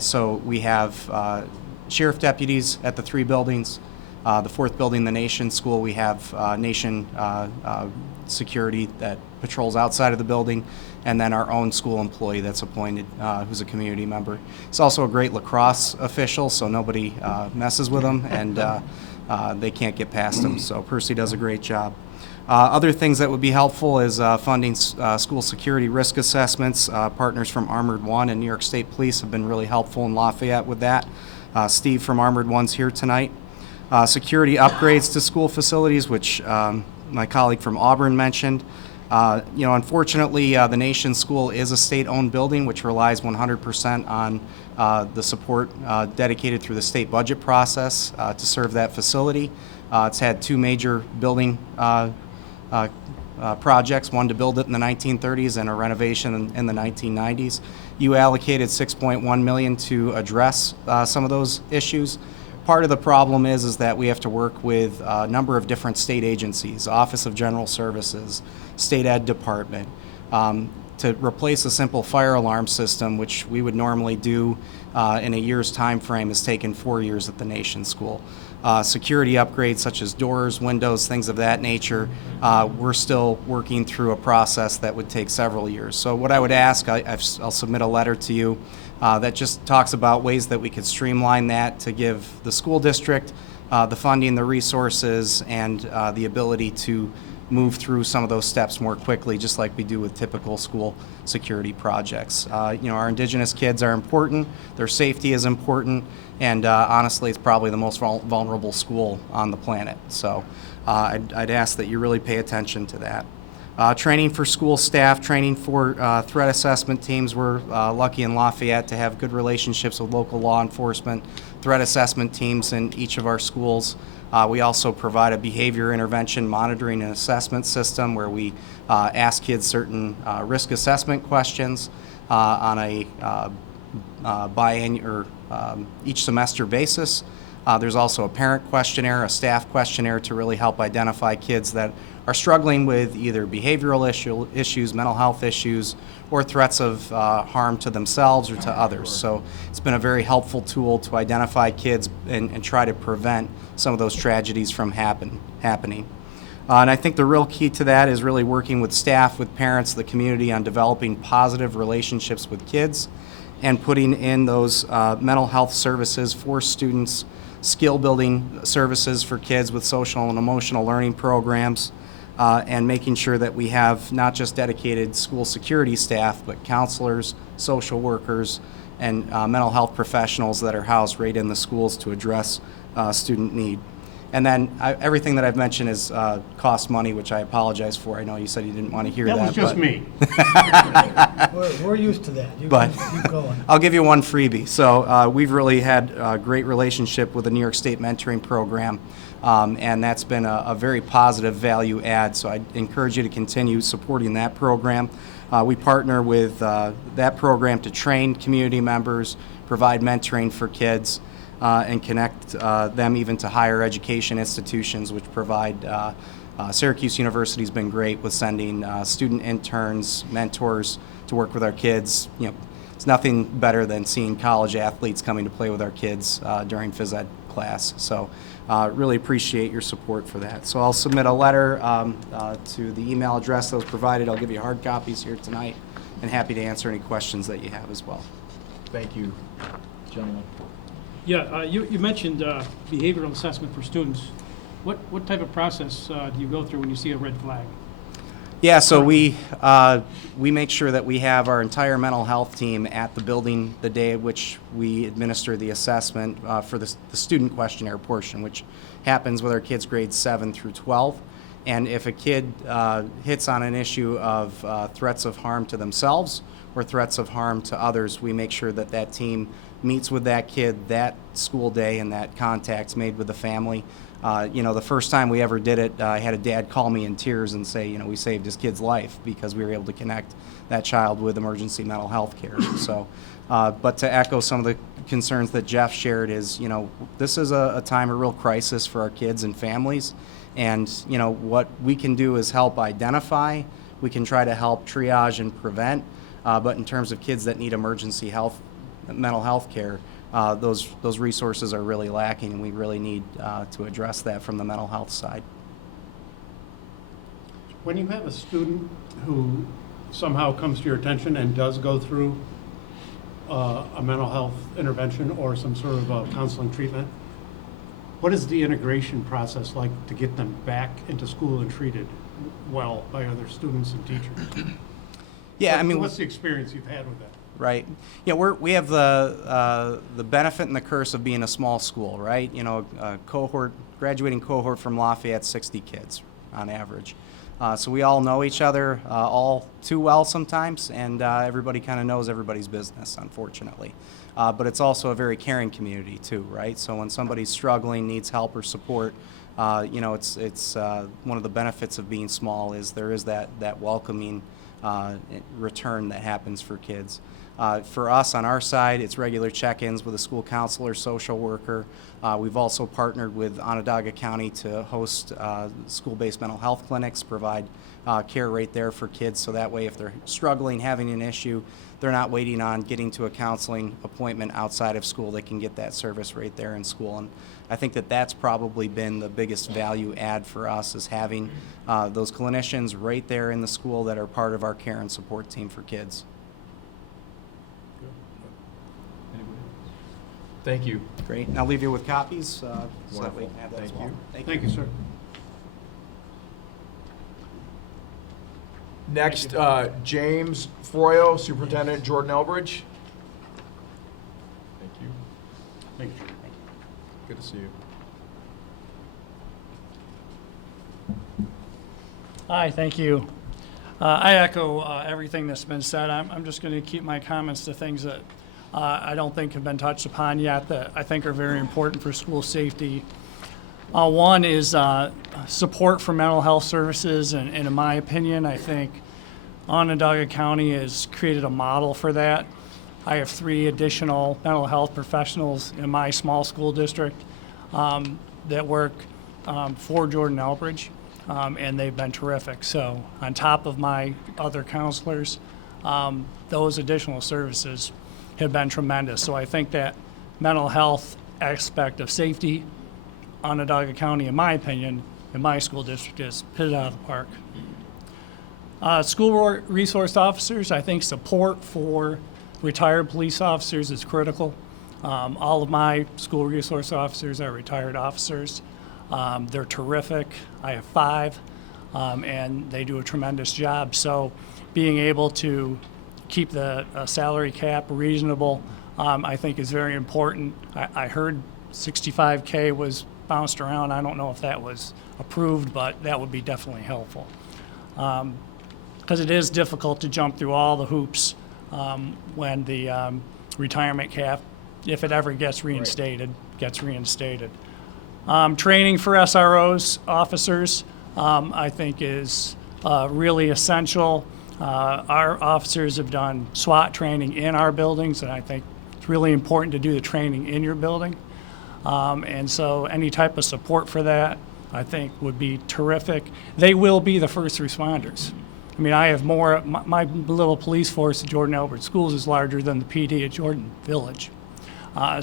So we have sheriff deputies at the 3 buildings. The 4th building, the Nation School, we have Nation security that patrols outside of the building, and then our own school employee that's appointed, who's a community member. He's also a great lacrosse official, so nobody messes with him, and they can't get past him. So Percy does a great job. Other things that would be helpful is funding school security risk assessments. Partners from Armored One and New York State Police have been really helpful in Lafayette with that. Steve from Armored One's here tonight. Security upgrades to school facilities, which my colleague from Auburn mentioned. Unfortunately, the Nation School is a state-owned building, which relies 100% on the support dedicated through the state budget process to serve that facility. It's had two major building projects, one to build it in the 1930s and a renovation in the 1990s. You allocated $6.1 million to address some of those issues. Part of the problem is that we have to work with a number of different state agencies, Office of General Services, State Ed Department, to replace a simple fire alarm system, which we would normally do in a year's time frame, has taken 4 years at the Nation School. Security upgrades such as doors, windows, things of that nature, we're still working through a process that would take several years. So what I would ask, I'll submit a letter to you that just talks about ways that we could streamline that to give the school district the funding, the resources, and the ability to move through some of those steps more quickly, just like we do with typical school security projects. Our Indigenous kids are important, their safety is important, and honestly, it's probably the most vulnerable school on the planet. So I'd ask that you really pay attention to that. Training for school staff, training for threat assessment teams. We're lucky in Lafayette to have good relationships with local law enforcement, threat assessment teams in each of our schools. We also provide a behavior intervention monitoring and assessment system where we ask kids certain risk assessment questions on a biannual or each semester basis. There's also a parent questionnaire, a staff questionnaire to really help identify kids that are struggling with either behavioral issues, mental health issues, or threats of harm to themselves or to others. So it's been a very helpful tool to identify kids and try to prevent some of those tragedies from happening. And I think the real key to that is really working with staff, with parents, the community on developing positive relationships with kids and putting in those mental health services for students, skill building services for kids with social and emotional learning programs, and making sure that we have not just dedicated school security staff, but counselors, social workers, and mental health professionals that are housed right in the schools to address student need. And then everything that I've mentioned is cost money, which I apologize for. I know you said you didn't want to hear that. That was just me. We're used to that. You But keep going. I'll give you one freebie. So we've really had a great relationship with the New York State Mentoring Program, and that's been a very positive value add. So I encourage you to continue supporting that program. We partner with that program to train community members, provide mentoring for kids, and connect them even to higher education institutions, which provide Syracuse University's been great with sending student interns, mentors to work with our kids. It's nothing better than seeing college athletes coming to play with our kids during phys ed class. So really appreciate your support for that. So I'll submit a letter to the email address that was provided. I'll give you hard copies here tonight, and happy to answer any questions that you have as well. Thank you, gentlemen. Yeah, you mentioned behavioral assessment for students. What type of process do you go through when you see a red flag? Yeah, so we make sure that we have our entire mental health team at the building the day at which we administer the assessment for the student questionnaire portion, which happens with our kids grades 7 through 12. And if a kid hits on an issue of threats of harm to themselves or threats of harm to others, we make sure that that team meets with that kid that school day and that contact's made with the family. The first time we ever did it, I had a dad call me in tears and say, we saved his kid's life because we were able to connect that child with emergency mental health care. So, but to echo some of the concerns that Jeff shared is, this is a time of real crisis for our kids and families. And, what we can do is help identify, we can try to help triage and prevent, but in terms of kids that need emergency mental health care, those resources are really lacking, and we really need to address that from the mental health side. When you have a student who somehow comes to your attention and does go through a mental health intervention or some sort of counseling treatment, what is the integration process like to get them back into school and treated well by other students and teachers? Yeah, What's the experience you've had with that? right? You know, we have the benefit and the curse of being a small school, right? You know, a graduating cohort from Lafayette, 60 kids on average. So we all know each other all too well sometimes, and everybody kind of knows everybody's business, unfortunately. But it's also a very caring community too, right? So when somebody's struggling, needs help or support, you know, it's one of the benefits of being small is there is that welcoming return that happens for kids. For us on our side, it's regular check-ins with a school counselor, social worker. We've also partnered with Onondaga County to host school-based mental health clinics, provide care right there for kids, so that way if they're struggling, having an issue, they're not waiting on getting to a counseling appointment outside of school. They can get that service right there in school. And I think that that's probably been the biggest value add for us, is having those clinicians right there in the school that are part of our care and support team for kids. Thank you. Great. And I'll leave you with copies so that we Wonderful. can have that as Thank well. you. Thank you, sir. Next, James Froyo, Superintendent Jordan Elbridge. Thank you. Thank you. Good to see you. Hi, thank you. I echo everything that's been said. I'm just going to keep my comments to things that I don't think have been touched upon yet that I think are very important for school safety. One is support for mental health services, and in my opinion, I think Onondaga County has created a model for that. I have 3 additional mental health professionals in my small school district that work for Jordan Elbridge, and they've been terrific. So on top of my other counselors, those additional services have been tremendous. So I think that mental health aspect of safety, Onondaga County, in my opinion, in my school district, is hit it out of the park. School resource officers, I think support for retired police officers is critical. All of my school resource officers are retired officers. They're terrific. I have 5, and they do a tremendous job. So being able to keep the salary cap reasonable, I think is very important. I heard 65K was bounced around. I don't know if that was approved, but that would be definitely helpful. Because it is difficult to jump through all the hoops when the retirement cap, if it ever gets reinstated, gets reinstated. Training for SROs, officers, I think is really essential. Our officers have done SWAT training in our buildings, and I think it's really important to do the training in your building. And so any type of support for that, I think, would be terrific. They will be the first responders. I mean, I have more, my little police force at Jordan Elbridge Schools is larger than the PD at Jordan Village.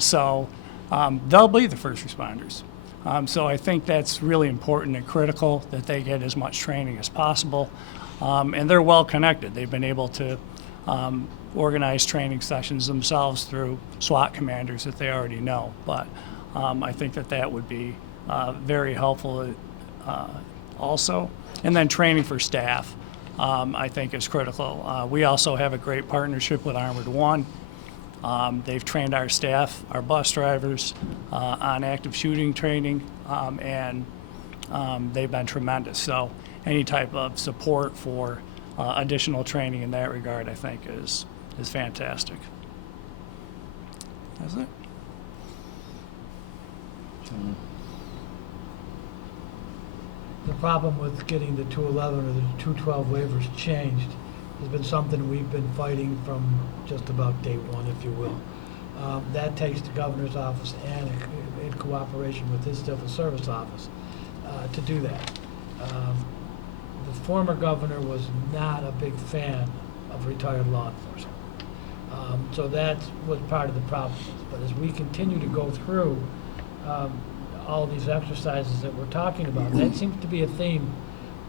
So they'll be the first responders. So I think that's really important and critical that they get as much training as possible. And they're well connected. They've been able to organize training sessions themselves through SWAT commanders that they already know. But I think that that would be very helpful also. And then training for staff, I think, is critical. We also have a great partnership with Armored One. They've trained our staff, our bus drivers, on active shooting training, and they've been tremendous. So any type of support for additional training in that regard, I think, is fantastic. That's it. The problem with getting the 211 or the 212 waivers changed has been something we've been fighting from just about day one, if you will. That takes the governor's office and in cooperation with his civil service office to do that. The former governor was not a big fan of retired law enforcement. So that was part of the problem. But as we continue to go through all these exercises that we're talking about, that seems to be a theme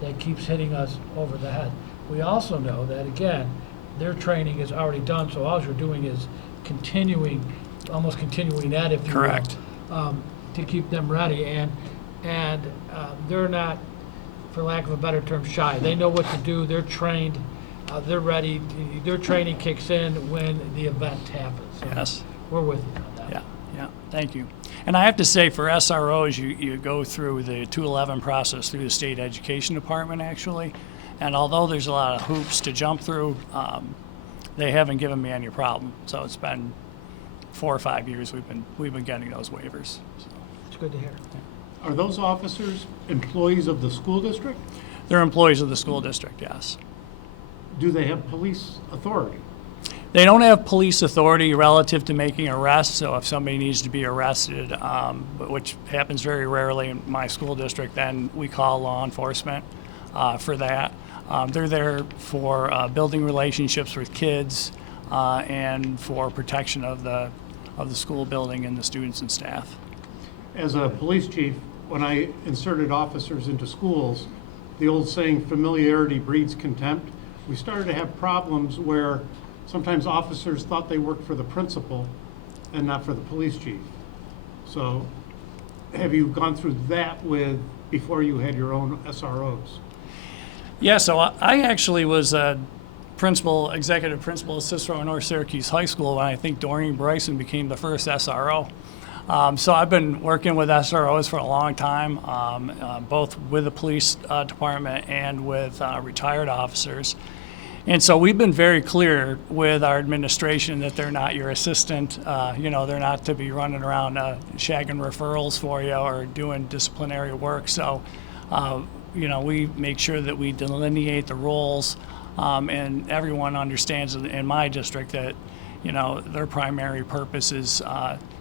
that keeps hitting us over the head. We also know that, again, their training is already done, so all you're doing is almost continuing that, if you will. Correct. To keep them ready. And they're not, for lack of a better term, shy. They know what to do. They're trained. they're ready, their training kicks in when the event happens. So Yes. we're with you on that. Yeah, yeah, thank you. And I have to say, for SROs, you go through the 211 process through the state education department, actually. And although there's a lot of hoops to jump through, they haven't given me any problem. So it's been 4 or 5 years we've been getting those waivers. So It's good to hear. Are those officers employees of the school district? they're employees of the school district, yes. Do they have police authority? They don't have police authority relative to making arrests, so if somebody needs to be arrested, which happens very rarely in my school district, then we call law enforcement for that. They're there for building relationships with kids and for protection of the school building and the students and staff. As a police chief, when I inserted officers into schools, the old saying, familiarity breeds contempt, we started to have problems where sometimes officers thought they worked for the principal and not for the police chief. So have you gone through that before you had your own SROs? Yeah, so I actually was a executive principal at Cicero North Syracuse High School when I think Doreen Bryson became the first SRO. So I've been working with SROs for a long time, both with the police department and with retired officers. And so we've been very clear with our administration that they're not your assistant. They're not to be running around shagging referrals for you or doing disciplinary work. So, we make sure that we delineate the roles, and everyone understands in my district that, their primary purpose is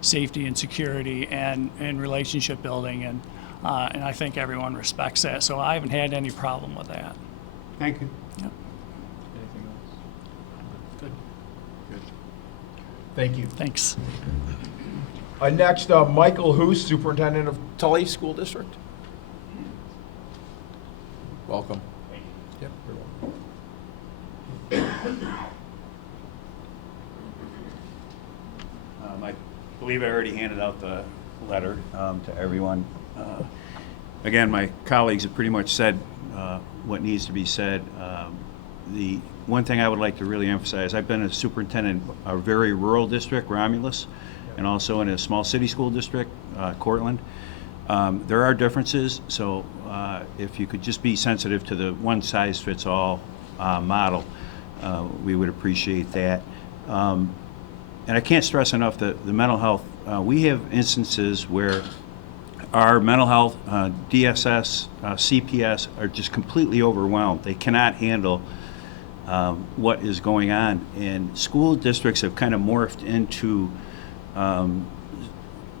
safety and security and relationship building, and I think everyone respects that. So I haven't had any problem with that. Thank you. Yep. Anything else? Good. Good. Thank you. Thanks. Next, Michael Hoos, Superintendent of Tully School District. Welcome. Yep, you're welcome. I believe I already handed out the letter to everyone. Again, my colleagues have pretty much said what needs to be said. The one thing I would like to really emphasize, I've been a superintendent in a very rural district, Romulus, and also in a small city school district, Cortland. There are differences, so if you could just be sensitive to the one-size-fits-all model, we would appreciate that. And I can't stress enough that the mental health, we have instances where our mental health, DSS, CPS are just completely overwhelmed. They cannot handle what is going on. And school districts have kind of morphed into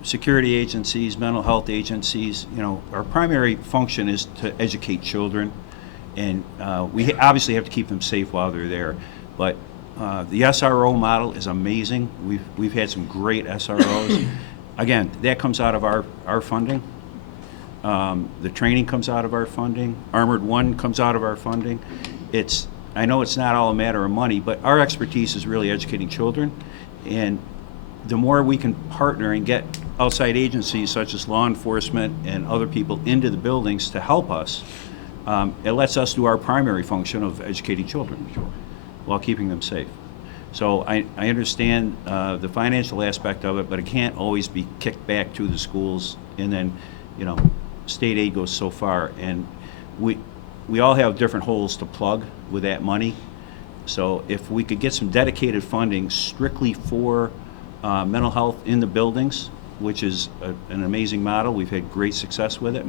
security agencies, mental health agencies. Our primary function is to educate children, and we obviously have to keep them safe while they're there. But the SRO model is amazing. We've had some great SROs. Again, that comes out of our funding. The training comes out of our funding. Armored One comes out of our funding. I know it's not all a matter of money, but our expertise is really educating children. And the more we can partner and get outside agencies such as law enforcement and other people into the buildings to help us, it lets us do our primary function of educating children while keeping them safe. So I understand the financial aspect of it, but it can't always be kicked back to the schools, and then, state aid goes so far. And we all have different holes to plug with that money. So if we could get some dedicated funding strictly for mental health in the buildings, which is an amazing model, we've had great success with it.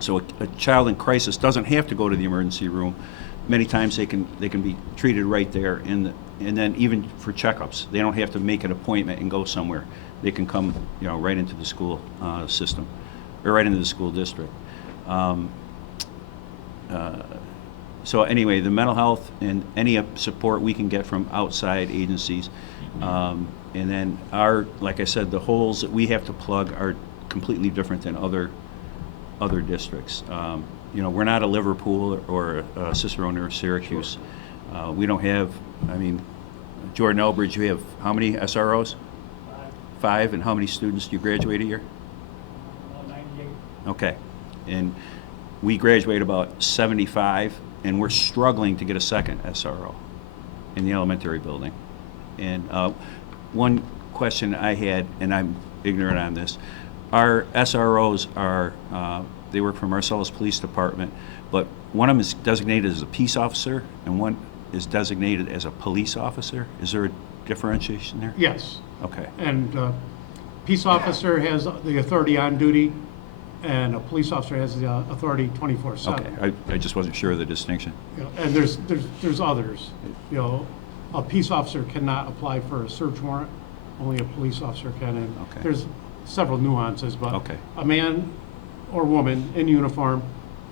So a child in crisis doesn't have to go to the emergency room. Many times they can be treated right there, and then even for checkups, they don't have to make an appointment and go somewhere. They can come, right into the school system, or right into the school district. So anyway, the mental health and any support we can get from outside agencies, and then like I said, the holes that we have to plug are completely different than other districts. We're not a Liverpool or a Cicero North Syracuse. We don't have, Jordan Elbridge, you have how many SROs? 5, and how many students do you graduate a year? 98. Okay, and we graduate about 75 and we're struggling to get a second SRO in the elementary building. And one question I had, and I'm ignorant on this, our SROs are, they work for Marcellus Police Department, but one of them is designated as a peace officer and one is designated as a police officer. Is there a differentiation there? Yes. Okay. And peace officer has the authority on duty, and a police officer has the authority 24/7. Okay, I just wasn't sure of the distinction. You know, and there's others. You know, a peace officer cannot apply for a search warrant. Only a police officer can. And Okay. there's several nuances, but Okay. a man or woman in uniform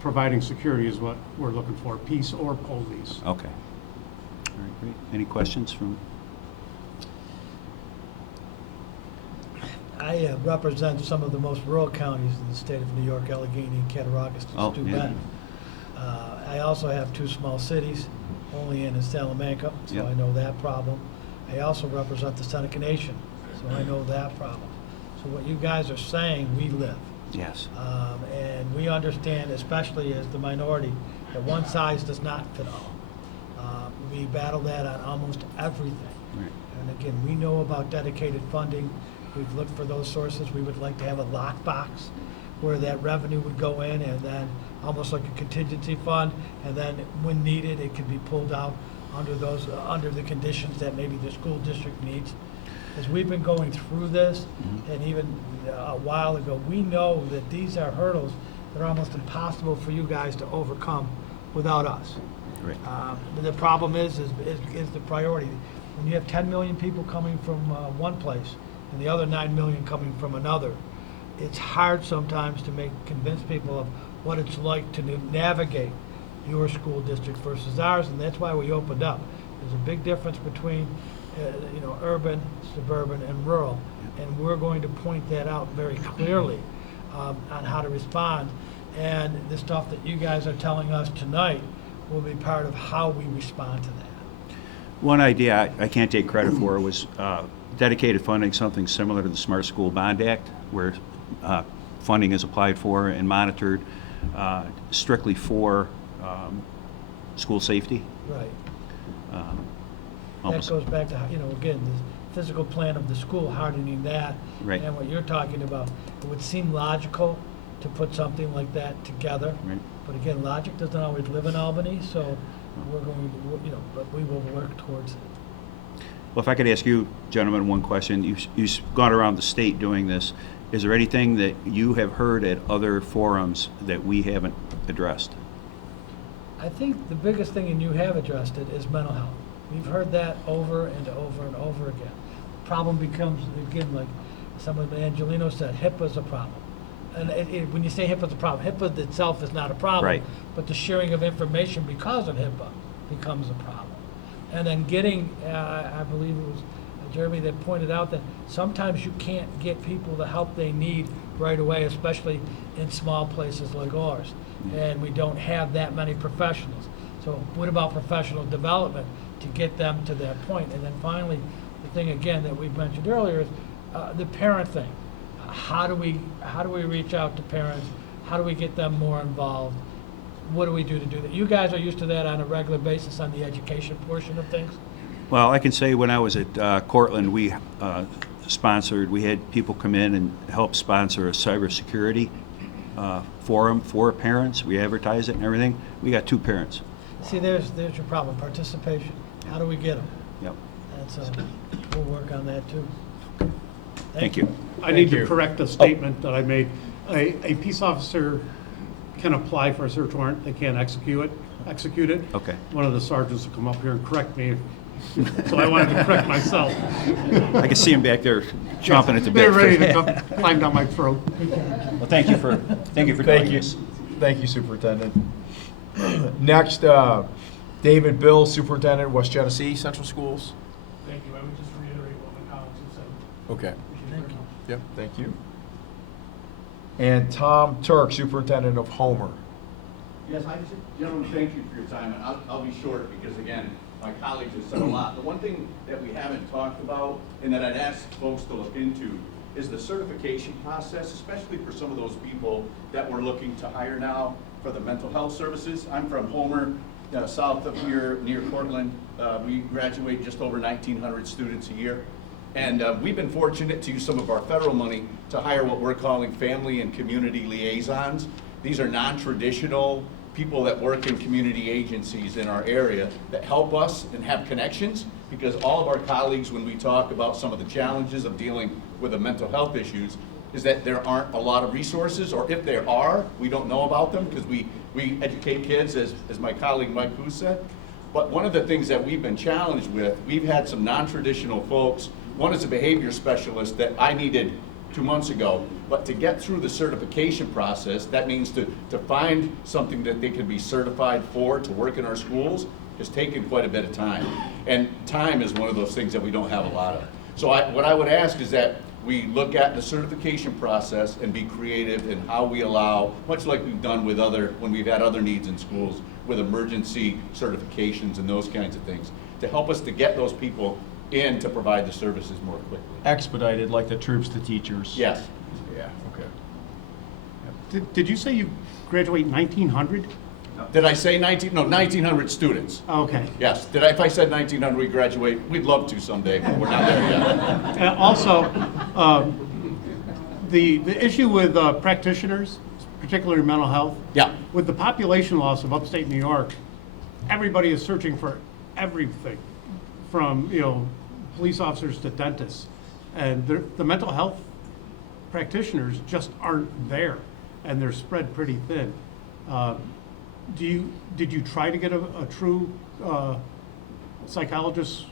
providing security is what we're looking for, peace or police. Okay. All right, great. Any questions from? I represent some of the most rural counties in the state of New York, Allegheny, Cattaraugus, and Oh, Steuben. I also have two small cities, Olean and Salamanca, so Yep. I know that problem. I also represent the Seneca Nation, so I know that problem. So what you guys are saying, we live. Yes. And we understand, especially as the minority, that one size does not fit all. We battle that on almost everything. Right. And again, we know about dedicated funding. We've looked for those sources. We would like to have a lockbox where that revenue would go in and then almost like a contingency fund, and then when needed, it could be pulled out under those, under the conditions that maybe the school district needs. As we've been going through this, and even a while ago, we know that these are hurdles that are almost impossible for you guys to overcome without us. Great. The problem is the priority. When you have 10 million people coming from one place and the other 9 million coming from another, it's hard sometimes to convince people of what it's like to navigate your school district versus ours, and that's why we opened up. There's a big difference between urban, suburban, and rural, and we're going to point that out very clearly on how to respond. And the stuff that you guys are telling us tonight will be part of how we respond to that. One idea I can't take credit for was dedicated funding, something similar to the Smart School Bond Act, where funding is applied for and monitored strictly for school safety. Right. That Almost. goes back to, again, the physical plan of the school, hardening that. Right. And what you're talking about. It would seem logical to put something like that together. Right. But again, logic doesn't always live in Albany, so we're going to, but we will work towards it. Well, if I could ask you, gentlemen, one question. You've gone around the state doing this. Is there anything that you have heard at other forums that we haven't addressed? I think the biggest thing, and you have addressed it, is mental health. We've heard that over and over and over again. Problem becomes, again, like someone, Angelino said, HIPAA's a problem. And when you say HIPAA's a problem, HIPAA itself is not a problem. Right. But the sharing of information because of HIPAA becomes a problem. And then getting, I believe it was Jeremy that pointed out that sometimes you can't get people the help they need right away, especially in small places like ours. And we don't have that many professionals. So what about professional development to get them to that point? And then finally, the thing again that we've mentioned earlier is the parent thing. How do we reach out to parents? How do we get them more involved? What do we do to do that? You guys are used to that on a regular basis on the education portion of things? Well, I can say when I was at Cortland, we had people come in and help sponsor a cybersecurity forum for parents. We advertise it and everything. We got 2 parents. See, there's your problem, participation. How do we get them? Yep. And so we'll work on that too. Thank you. I need to correct a statement that I made. A peace officer can apply for a search warrant. They can't execute it. Okay. One of the sergeants will come up here and correct me. So I wanted to correct myself. I can see him back there chomping at the bit. They're ready to come climb down my throat. Well, thank you for doing this. Thank you, Superintendent. Next, David Bill, Superintendent, West Genesee Central Schools. Thank you. I would just reiterate what my colleagues have said. Okay. Thank you. Yep, thank you. And Tom Turk, Superintendent of Homer. Yes, gentlemen, thank you for your time. And I'll be short because, again, my colleagues have said a lot. The one thing that we haven't talked about and that I'd ask folks to look into is the certification process, especially for some of those people that we're looking to hire now for the mental health services. I'm from Homer. south of here near Portland. We graduate just over 1,900 students a year. And we've been fortunate to use some of our federal money to hire what we're calling family and community liaisons. These are non-traditional people that work in community agencies in our area that help us and have connections, because all of our colleagues, when we talk about some of the challenges of dealing with the mental health issues, is that there aren't a lot of resources, or if there are, we don't know about them because we educate kids, as my colleague Mike Hu said. But one of the things that we've been challenged with, we've had some non-traditional folks. One is a behavior specialist that I needed 2 months ago, but to get through the certification process, that means to find something that they can be certified for to work in our schools has taken quite a bit of time. And time is one of those things that we don't have a lot of. So what I would ask is that we look at the certification process and be creative in how we allow, much like we've done with when we've had other needs in schools, with emergency certifications and those kinds of things, to help us to get those people in to provide the services more quickly. Expedited, like the troops to teachers. Yes. Yeah, okay. Did you say you graduate 1,900? Did I say 1,900 students. Okay. Yes. If I said 1,900 we graduate, we'd love to someday, but we're not there yet. Also, the issue with practitioners, particularly mental health. Yeah. With the population loss of upstate New York, everybody is searching for everything, from police officers to dentists, and the mental health practitioners just aren't there, and they're spread pretty thin. Did you try to get a true psychologist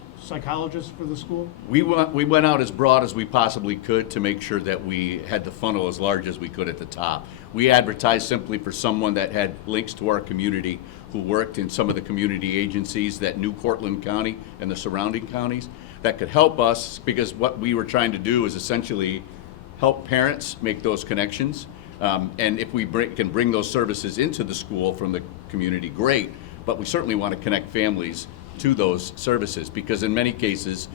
for the school? We went out as broad as we possibly could to make sure that we had the funnel as large as we could at the top. We advertised simply for someone that had links to our community, who worked in some of the community agencies that knew Cortland County and the surrounding counties, that could help us, because what we were trying to do is essentially help parents make those connections. And if we can bring those services into the school from the community, great, but we certainly want to connect families to those services, because in many cases,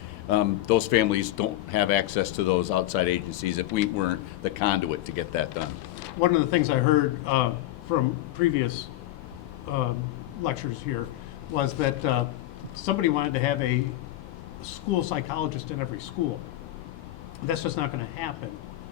those families don't have access to those outside agencies if we weren't the conduit to get that done. One of the things I heard from previous lectures here was that somebody wanted to have a school psychologist in every school. That's just not going to happen.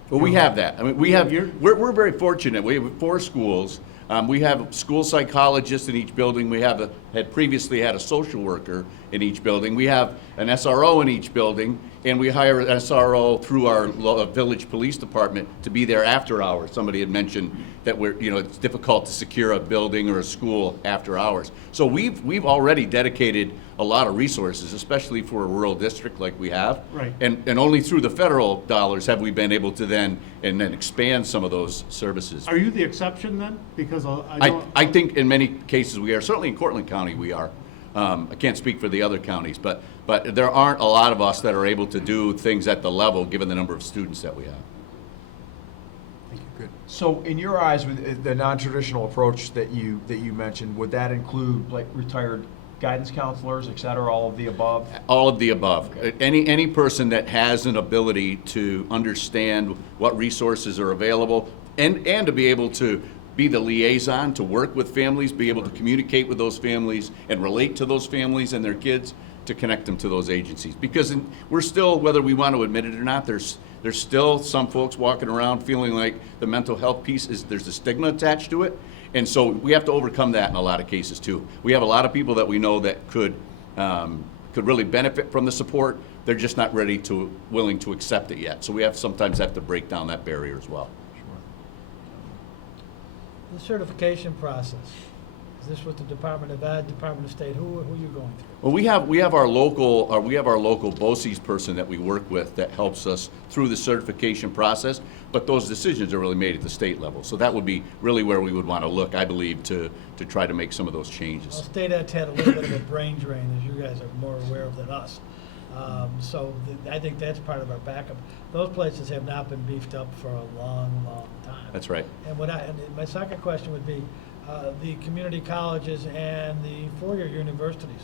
Well, we have that. I mean, we're very fortunate. We have 4 schools. We have school psychologists in each building. We had previously had a social worker in each building. We have an SRO in each building, and we hire an SRO through our village police department to be there after hours. Somebody had mentioned that it's difficult to secure a building or a school after hours. So we've already dedicated a lot of resources, especially for a rural district like we have. Right. And only through the federal dollars have we been able to then expand some of those services. Are you the exception then? Because I think in many cases we are. Certainly in Cortland County we are. I can't speak for the other counties, but there aren't a lot of us that are able to do things at the level given the number of students that we have. Good. So in your eyes, with the non-traditional approach that you mentioned, would that include like retired guidance counselors, et cetera, all of the above? All of the above. Okay. Any person that has an ability to understand what resources are available and to be able to be the liaison, to work with families, be able to communicate with those families and relate to those families and their kids, to connect them to those agencies. Because we're still, whether we want to admit it or not, there's still some folks walking around feeling like the mental health piece there's a stigma attached to it. And so we have to overcome that in a lot of cases too. We have a lot of people that we know that could really benefit from the support. They're just not willing to accept it yet. So we sometimes have to break down that barrier as well. The certification process, is this with the Department of Ed, Department of State, who are you going through? Well, we have our local BOCES person that we work with that helps us through the certification process, but those decisions are really made at the state level. So that would be really where we would want to look, I believe, to try to make some of those changes. Well, State Ed's had a little bit of a brain drain, as you guys are more aware of than us. I think that's part of our backup. Those places have not been beefed up for a long, long time. That's right. And my second question would be, the community colleges and the four-year universities,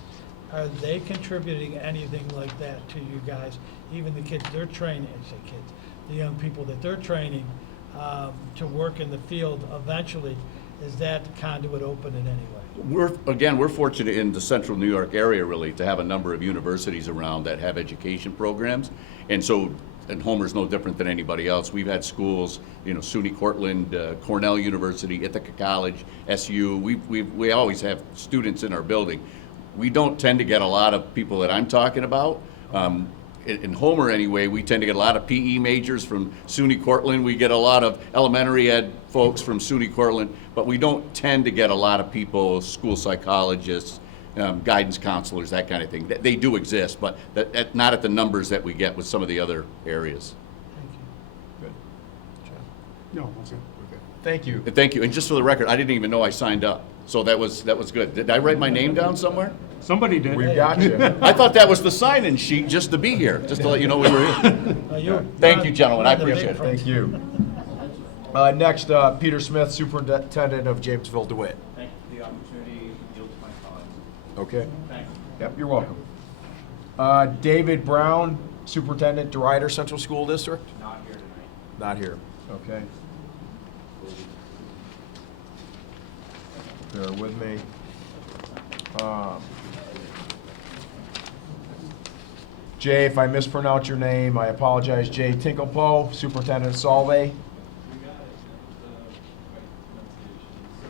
are they contributing anything like that to you guys? Even the kids they're training, the young people that they're training to work in the field eventually, is that conduit open in any way? We're fortunate in the central New York area, really, to have a number of universities around that have education programs. And Homer's no different than anybody else. We've had schools, SUNY Cortland, Cornell University, Ithaca College, SU. We always have students in our building. We don't tend to get a lot of people that I'm talking about. In Homer anyway, we tend to get a lot of PE majors from SUNY Cortland. We get a lot of elementary ed folks from SUNY Cortland, but we don't tend to get a lot of people, school psychologists, guidance counselors, that kind of thing. They do exist, but not at the numbers that we get with some of the other areas. No, that's it. Thank you. Thank you. And just for the record, I didn't even know I signed up, so that was good. Did I write my name down somewhere? Somebody did. We got you. I thought that was the sign-in sheet just to be here, just to let you know we were here. Thank you, gentlemen. I appreciate it. Thank you. Next, Peter Smith, Superintendent of Jamesville DeWitt. Thank you for the opportunity to yield to my colleagues. Okay. Thanks. Yep, you're welcome. David Brown, Superintendent, DeRuyter Central School District? Not here tonight. Not here. Okay. Bear with me. Jay, if I mispronounce your name, I apologize. Jay Tinklepoe, Superintendent of Solve. You got it. Right pronunciation. So,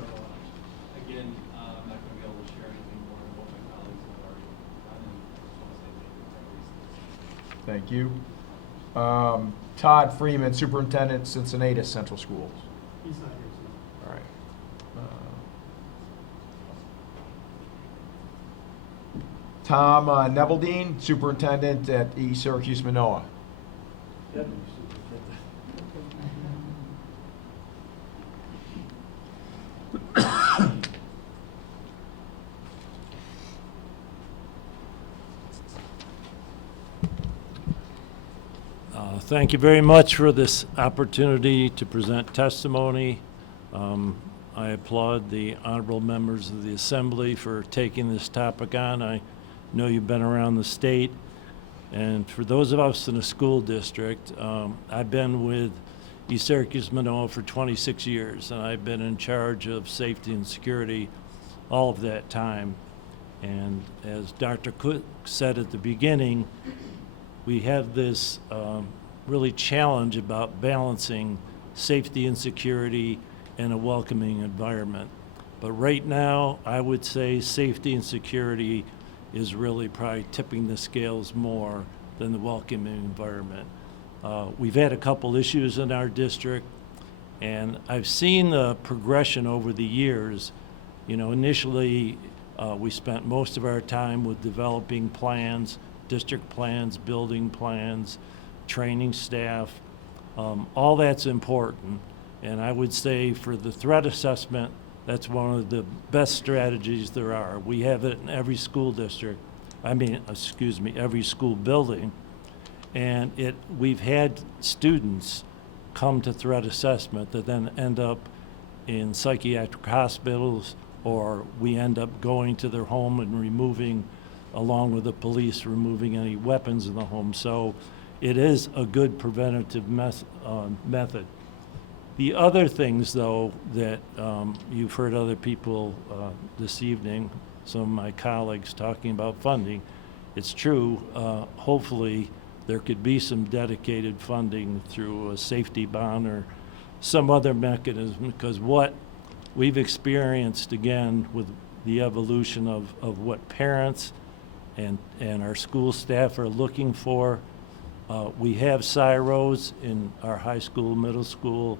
again, I'm not going to be able to share anything more than what my colleagues have already done, and just want to say thank you for that reason. Thank you. Todd Freeman, Superintendent, Cincinnati Central Schools. He's not here tonight. All right. Tom Neveldine, Superintendent at East Syracuse Manoa. Thank you very much for this opportunity to present testimony. I applaud the honorable members of the Assembly for taking this topic on. I know you've been around the state, and for those of us in a school district, I've been with East Syracuse Manoa for 26 years, and I've been in charge of safety and security all of that time. And as Dr. Cook said at the beginning, we have this really challenge about balancing safety and security in a welcoming environment. But right now, I would say safety and security is really probably tipping the scales more than the welcoming environment. We've had a couple issues in our district, and I've seen the progression over the years. Initially, we spent most of our time with developing plans, district plans, building plans, training staff. All that's important. And I would say for the threat assessment, that's one of the best strategies there are. We have it in every school district, every school building. And we've had students come to threat assessment that then end up in psychiatric hospitals, or we end up going to their home and removing, along with the police, removing any weapons in the home. So it is a good preventative method. The other things, though, that you've heard other people this evening, some of my colleagues talking about funding, it's true. Hopefully, there could be some dedicated funding through a safety bond or some other mechanism, because what we've experienced, again, with the evolution of what parents and our school staff are looking for, we have CSIROs in our high school, middle school.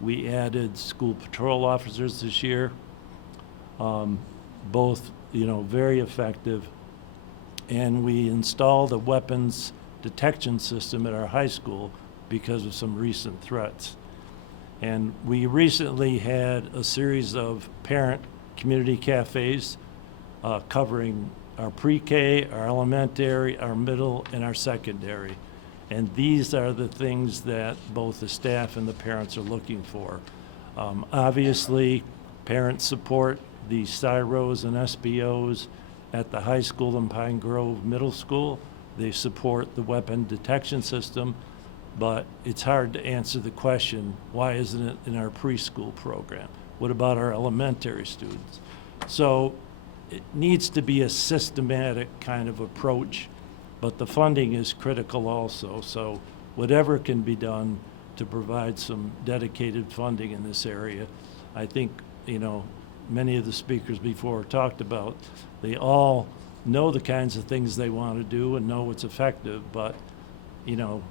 We added school patrol officers this year, both, very effective. And we installed a weapons detection system at our high school because of some recent threats. And we recently had a series of parent community cafes covering our pre-K, our elementary, our middle, and our secondary. And these are the things that both the staff and the parents are looking for. Obviously, parents support the CSIROs and SBOs at the high school and Pine Grove Middle School. They support the weapon detection system, but it's hard to answer the question, why isn't it in our preschool program? What about our elementary students? So it needs to be a systematic kind of approach, but the funding is critical also. So whatever can be done to provide some dedicated funding in this area. I think, you know, many of the speakers before talked about, they all know the kinds of things they want to do and know what's effective, but, you know,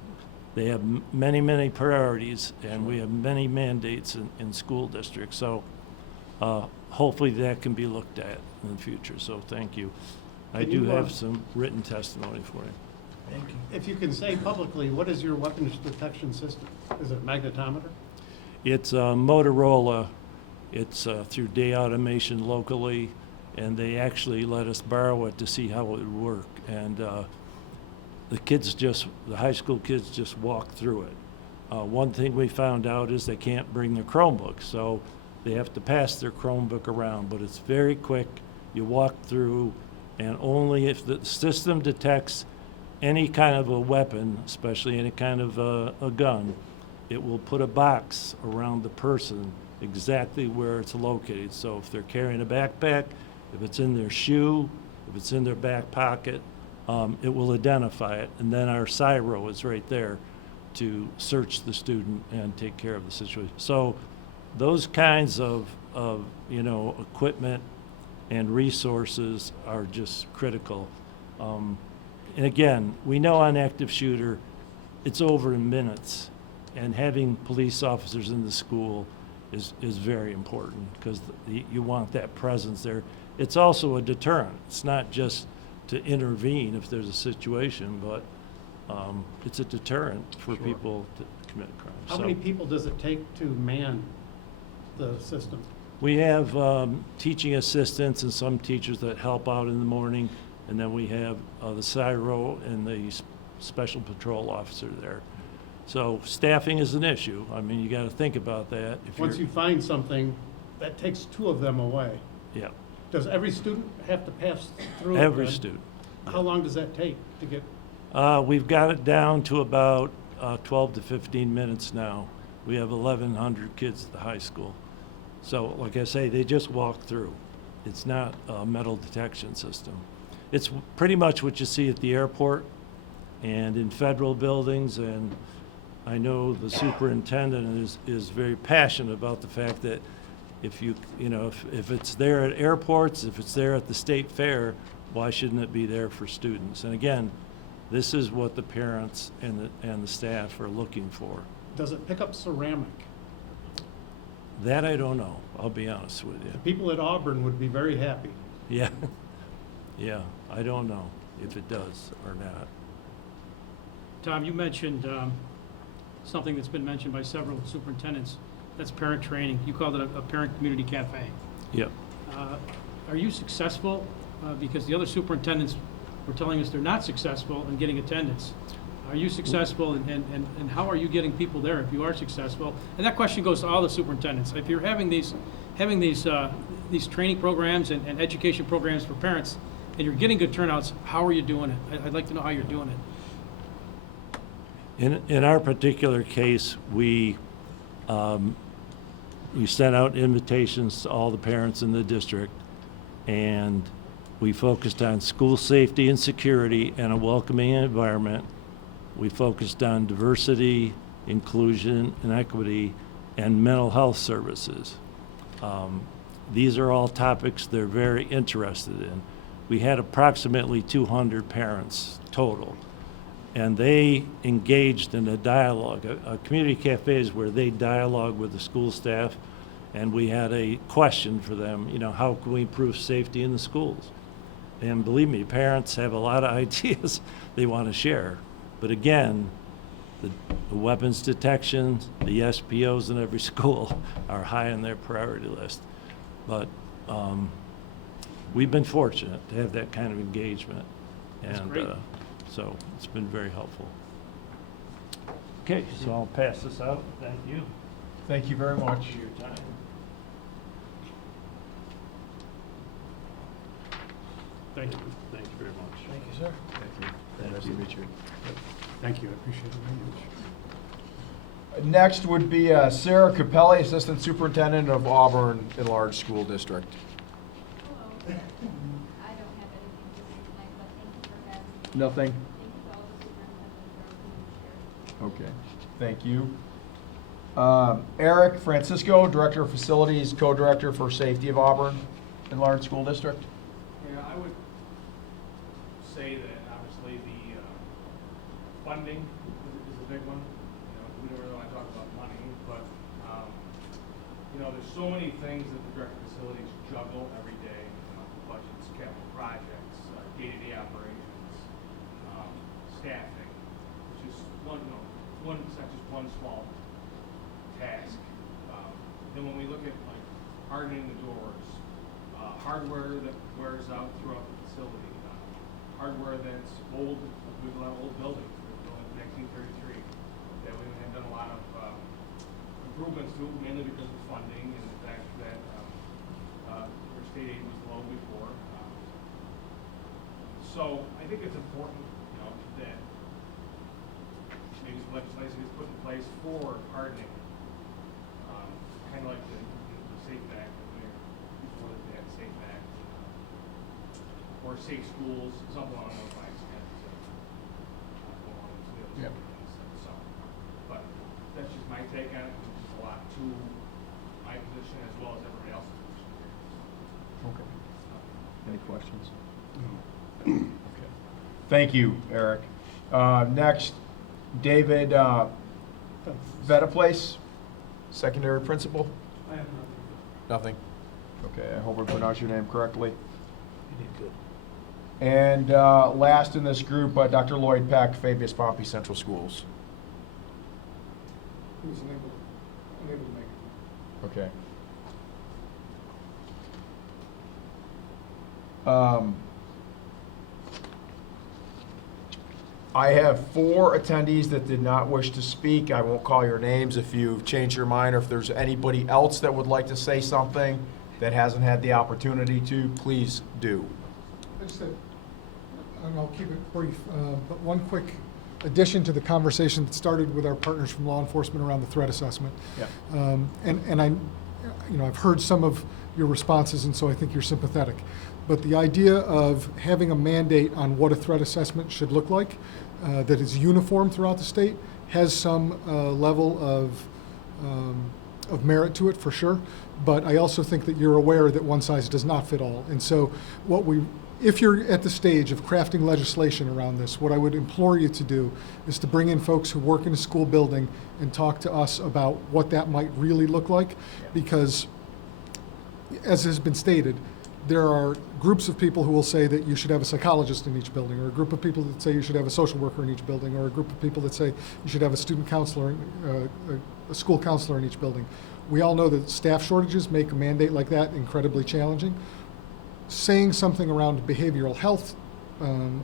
they have many, many priorities, and we have many mandates in school districts. So hopefully that can be looked at in the future. So thank you. I Can do you, have some written testimony for you. Thank you. If you can say publicly, what is your weapons detection system? Is it a magnetometer? It's Motorola. It's through Day Automation locally, and they actually let us borrow it to see how it would work. And the high school kids just walk through it. One thing we found out is they can't bring their Chromebook, so they have to pass their Chromebook around, but it's very quick. You walk through, and only if the system detects any kind of a weapon, especially any kind of a gun, it will put a box around the person exactly where it's located. So if they're carrying a backpack, if it's in their shoe, if it's in their back pocket, it will identify it, and then our CSIRO is right there to search the student and take care of the situation. So those kinds of you know, equipment and resources are just critical. And again, we know on active shooter, it's over in minutes, and having police officers in the school is very important, because you want that presence there. It's also a deterrent. It's not just to intervene if there's a situation, but it's a deterrent for people to commit crimes. How many people does it take to man the system? We have teaching assistants and some teachers that help out in the morning, and then we have the CSIRO and the special patrol officer there. So staffing is an issue. I mean, you got to think about that. Once you find something, that takes two of them away. Yeah. Does every student have to pass through it Every then? student. How long does that take to get? We've got it down to about 12 to 15 minutes now. We have 1,100 kids at the high school. So like I say, they just walk through. It's not a metal detection system. It's pretty much what you see at the airport and in federal buildings, and I know the superintendent is very passionate about the fact that if if it's there at airports, if it's there at the state fair, why shouldn't it be there for students? And again, this is what the parents and the staff are looking for. Does it pick up ceramic? That I don't know, I'll be honest with you. The people at Auburn would be very happy. Yeah, yeah, I don't know if it does or not. Tom, you mentioned something that's been mentioned by several superintendents. That's parent training. You called it a parent community cafe. Yep. Are you successful? Because the other superintendents were telling us they're not successful in getting attendance. Are you successful, and how are you getting people there if you are successful? And that question goes to all the superintendents. If you're having these training programs and education programs for parents, and you're getting good turnouts, how are you doing it? I'd like to know how you're doing it. In our particular case, we sent out invitations to all the parents in the district, and we focused on school safety and security and a welcoming environment. We focused on diversity, inclusion, and equity, and mental health services. These are all topics they're very interested in. We had approximately 200 parents total, and they engaged in a dialogue. A community cafe is where they dialogue with the school staff, and we had a question for them, how can we improve safety in the schools? And believe me, parents have a lot of ideas they want to share. But again, the weapons detection, the SPOs in every school are high on their priority list. But we've been fortunate to have that kind of engagement. That's And great. so it's been very helpful. Okay, so I'll pass this out. Thank you Thank you very much. for your time. Thank you. Thank you very much. Thank you, sir. Thank you. Nice to meet you. Thank you, I appreciate it very much. Next would be Sarah Capelli, Assistant Superintendent of Auburn Enlarged School District. I don't have anything to say tonight, but thank you for having me. Nothing? Thank you to all the superintendents for everything you shared. Okay, thank you. Eric Francisco, Director of Facilities, Co-Director for Safety of Auburn and Lawrence School District. Yeah, I would say that obviously the funding is a big one. You know, we don't really want to talk about money, but you know, there's so many things that the Director of Facilities juggle every day. You know, budgets, capital projects, day-to-day operations, staffing, which is that's just one small task. Then when we look at like hardening the doors, hardware that wears out throughout the facility, hardware that's old, we have a lot of old buildings, built in 1933, that we have done a lot of improvements to, mainly because of funding and the fact that our state aid was low before. So I think it's important, you know, that maybe some legislation is put in place for hardening, kind of like the SAFE Act, before they had SAFE Act, or safe schools, something along those lines. Yep. So, but that's just my take on it. There's a lot to my position as well as everybody else's position. Okay. Any questions? Okay. Thank you, Eric. Next, David Vetaplace, Secondary Principal. I have Nothing. Okay, I hope I pronounced your name correctly. You did good. And last in this group, Dr. Lloyd Peck, Fabius Pompey Central Schools. Who was unable to make it. Okay. I have 4 attendees that did not wish to speak. I won't call your names if you've changed your mind, or if there's anybody else that would like to say something that hasn't had the opportunity to, please do. I just said, and I'll keep it brief, but one quick addition to the conversation that started with our partners from law enforcement around the threat assessment. Yeah. And I, you know, I've heard some of your responses, and so I think you're sympathetic. But the idea of having a mandate on what a threat assessment should look like, that is uniform throughout the state, has some level of merit to it for sure. But I also think that you're aware that one size does not fit all. And so if you're at the stage of crafting legislation around this, what I would implore you to do is to bring in folks who work in a school building and talk to us about what that might really look like. Because, as has been stated, there are groups of people who will say that you should have a psychologist in each building, or a group of people that say you should have a social worker in each building, or a group of people that say you should have a student counselor, a school counselor in each building. We all know that staff shortages make a mandate like that incredibly challenging. Saying something around behavioral health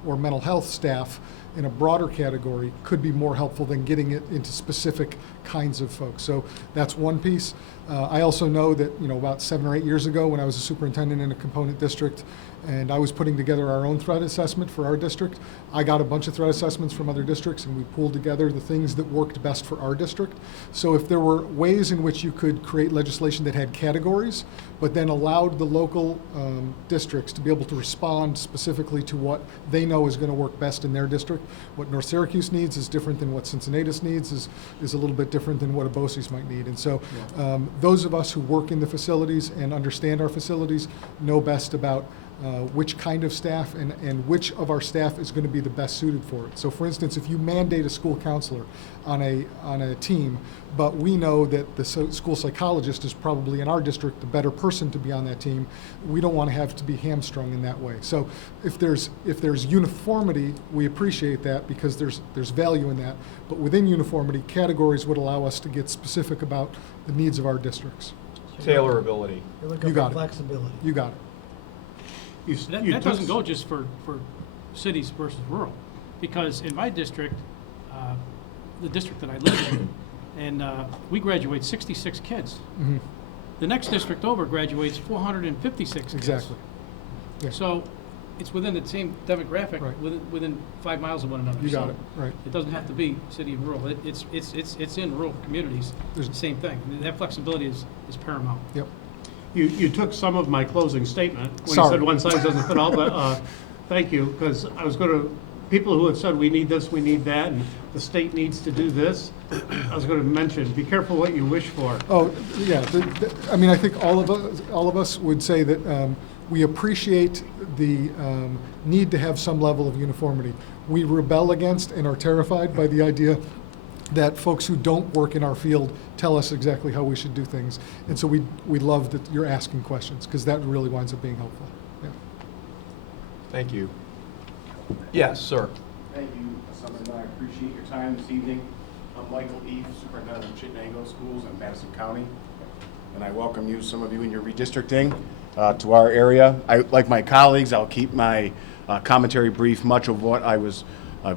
or mental health staff in a broader category could be more helpful than getting it into specific kinds of folks. So that's one piece. I also know that, you know, about 7 or 8 years ago, when I was a superintendent in a component district and I was putting together our own threat assessment for our district, I got a bunch of threat assessments from other districts, and we pulled together the things that worked best for our district. So if there were ways in which you could create legislation that had categories, but then allowed the local districts to be able to respond specifically to what they know is going to work best in their district. What North Syracuse needs is different than what Cincinnatus needs, is a little bit different than what Abosis might need. And so those of us who work in the facilities and understand our facilities know best about which kind of staff and which of our staff is going to be the best suited for it. So for instance, if you mandate a school counselor on a team, but we know that the school psychologist is probably in our district the better person to be on that team, we don't want to have to be hamstrung in that way. So if there's uniformity, we appreciate that because there's value in that. But within uniformity, categories would allow us to get specific about the needs of our districts. Tailorability. You got it. Flexibility. You got it. That doesn't go just for cities versus rural, because in my district, the district that I live in, and we graduate 66 kids. Mm-hmm. The next district over graduates 456 kids. Exactly. Yeah. So it's within the same demographic, Right. within 5 miles of one another. You got So it, right. It doesn't have to be city and rural. It's in rural communities. It's the same thing. That flexibility is paramount. Yep. You took some of my closing statement when you Sorry. said one size doesn't fit all, but thank you, because I was going to, people who have said we need this, we need that, and the state needs to do this, I was going to mention, be careful what you wish for. Oh, yeah, I mean, I think all of us would say that we appreciate the need to have some level of uniformity. We rebel against and are terrified by the idea that folks who don't work in our field tell us exactly how we should do things. And so we love that you're asking questions, because that really winds up being helpful. Yeah. Thank you. Yes, sir. Thank you, Assemblyman. I appreciate your time this evening. I'm Michael Eve, Superintendent of Chittenango Schools in Madison County, and I welcome you, some of you in your redistricting, to our area. Like my colleagues, I'll keep my commentary brief. Much of what I was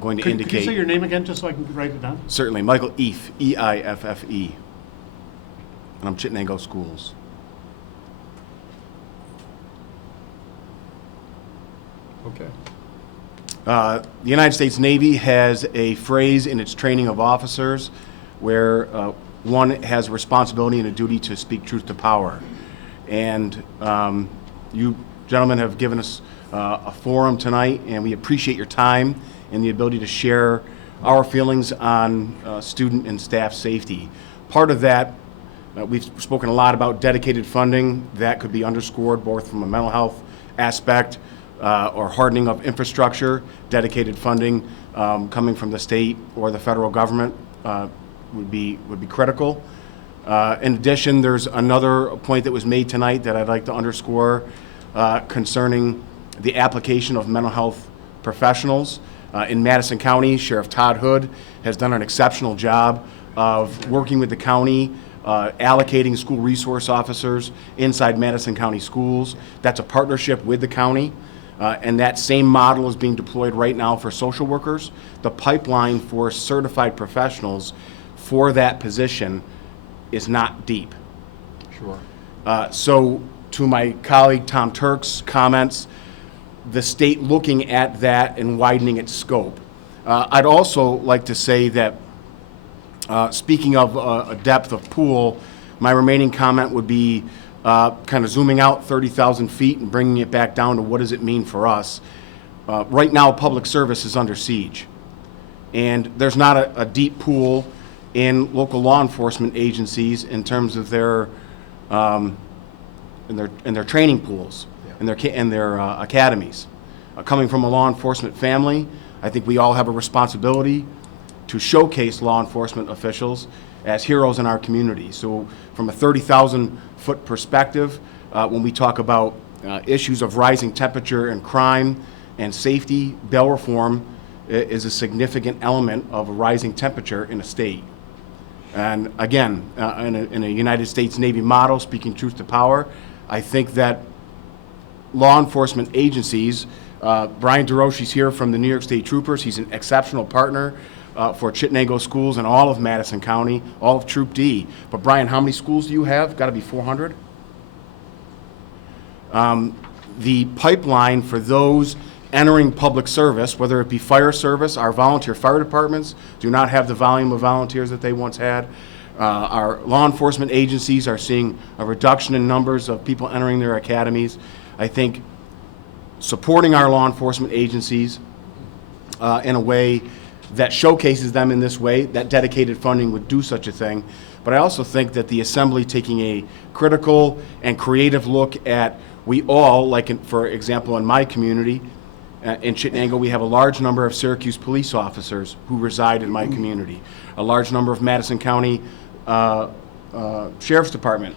going to indicate. Could you say your name again, just so I can write it down? Certainly, Michael Eiffe, E-I-F-F-E, and I'm Chittenango Schools. Okay. The United States Navy has a phrase in its training of officers where one has a responsibility and a duty to speak truth to power. And you gentlemen have given us a forum tonight, and we appreciate your time and the ability to share our feelings on student and staff safety. Part of that, we've spoken a lot about dedicated funding. That could be underscored both from a mental health aspect or hardening of infrastructure. Dedicated funding coming from the state or the federal government would be critical. In addition, there's another point that was made tonight that I'd like to underscore concerning the application of mental health professionals. In Madison County, Sheriff Todd Hood has done an exceptional job of working with the county, allocating school resource officers inside Madison County schools. That's a partnership with the county. And that same model is being deployed right now for social workers. The pipeline for certified professionals for that position is not deep. Sure. So to my colleague Tom Turk's comments, the state looking at that and widening its scope. I'd also like to say that speaking of a depth of pool, my remaining comment would be kind of zooming out 30,000 feet and bringing it back down to what does it mean for us. Right now, public service is under siege, and there's not a deep pool in local law enforcement agencies in terms of their in their training pools and their academies. Coming from a law enforcement family, I think we all have a responsibility to showcase law enforcement officials as heroes in our community. So from a 30,000-foot perspective, when we talk about issues of rising temperature and crime and safety, bail reform is a significant element of a rising temperature in a state. And again, in a United States Navy model, speaking truth to power, I think that law enforcement agencies, Brian DeRoche's here from the New York State Troopers. He's an exceptional partner for Chittenango schools and all of Madison County, all of Troop D. But Brian, how many schools do you have? Got to be 400? The pipeline for those entering public service, whether it be fire service, our volunteer fire departments do not have the volume of volunteers that they once had. Our law enforcement agencies are seeing a reduction in numbers of people entering their academies. I think supporting our law enforcement agencies in a way that showcases them in this way, that dedicated funding would do such a thing. But I also think that the Assembly taking a critical and creative look at, we all, like for example in my community, in Chittenango, we have a large number of Syracuse police officers who reside in my community, a large number of Madison County Sheriff's Department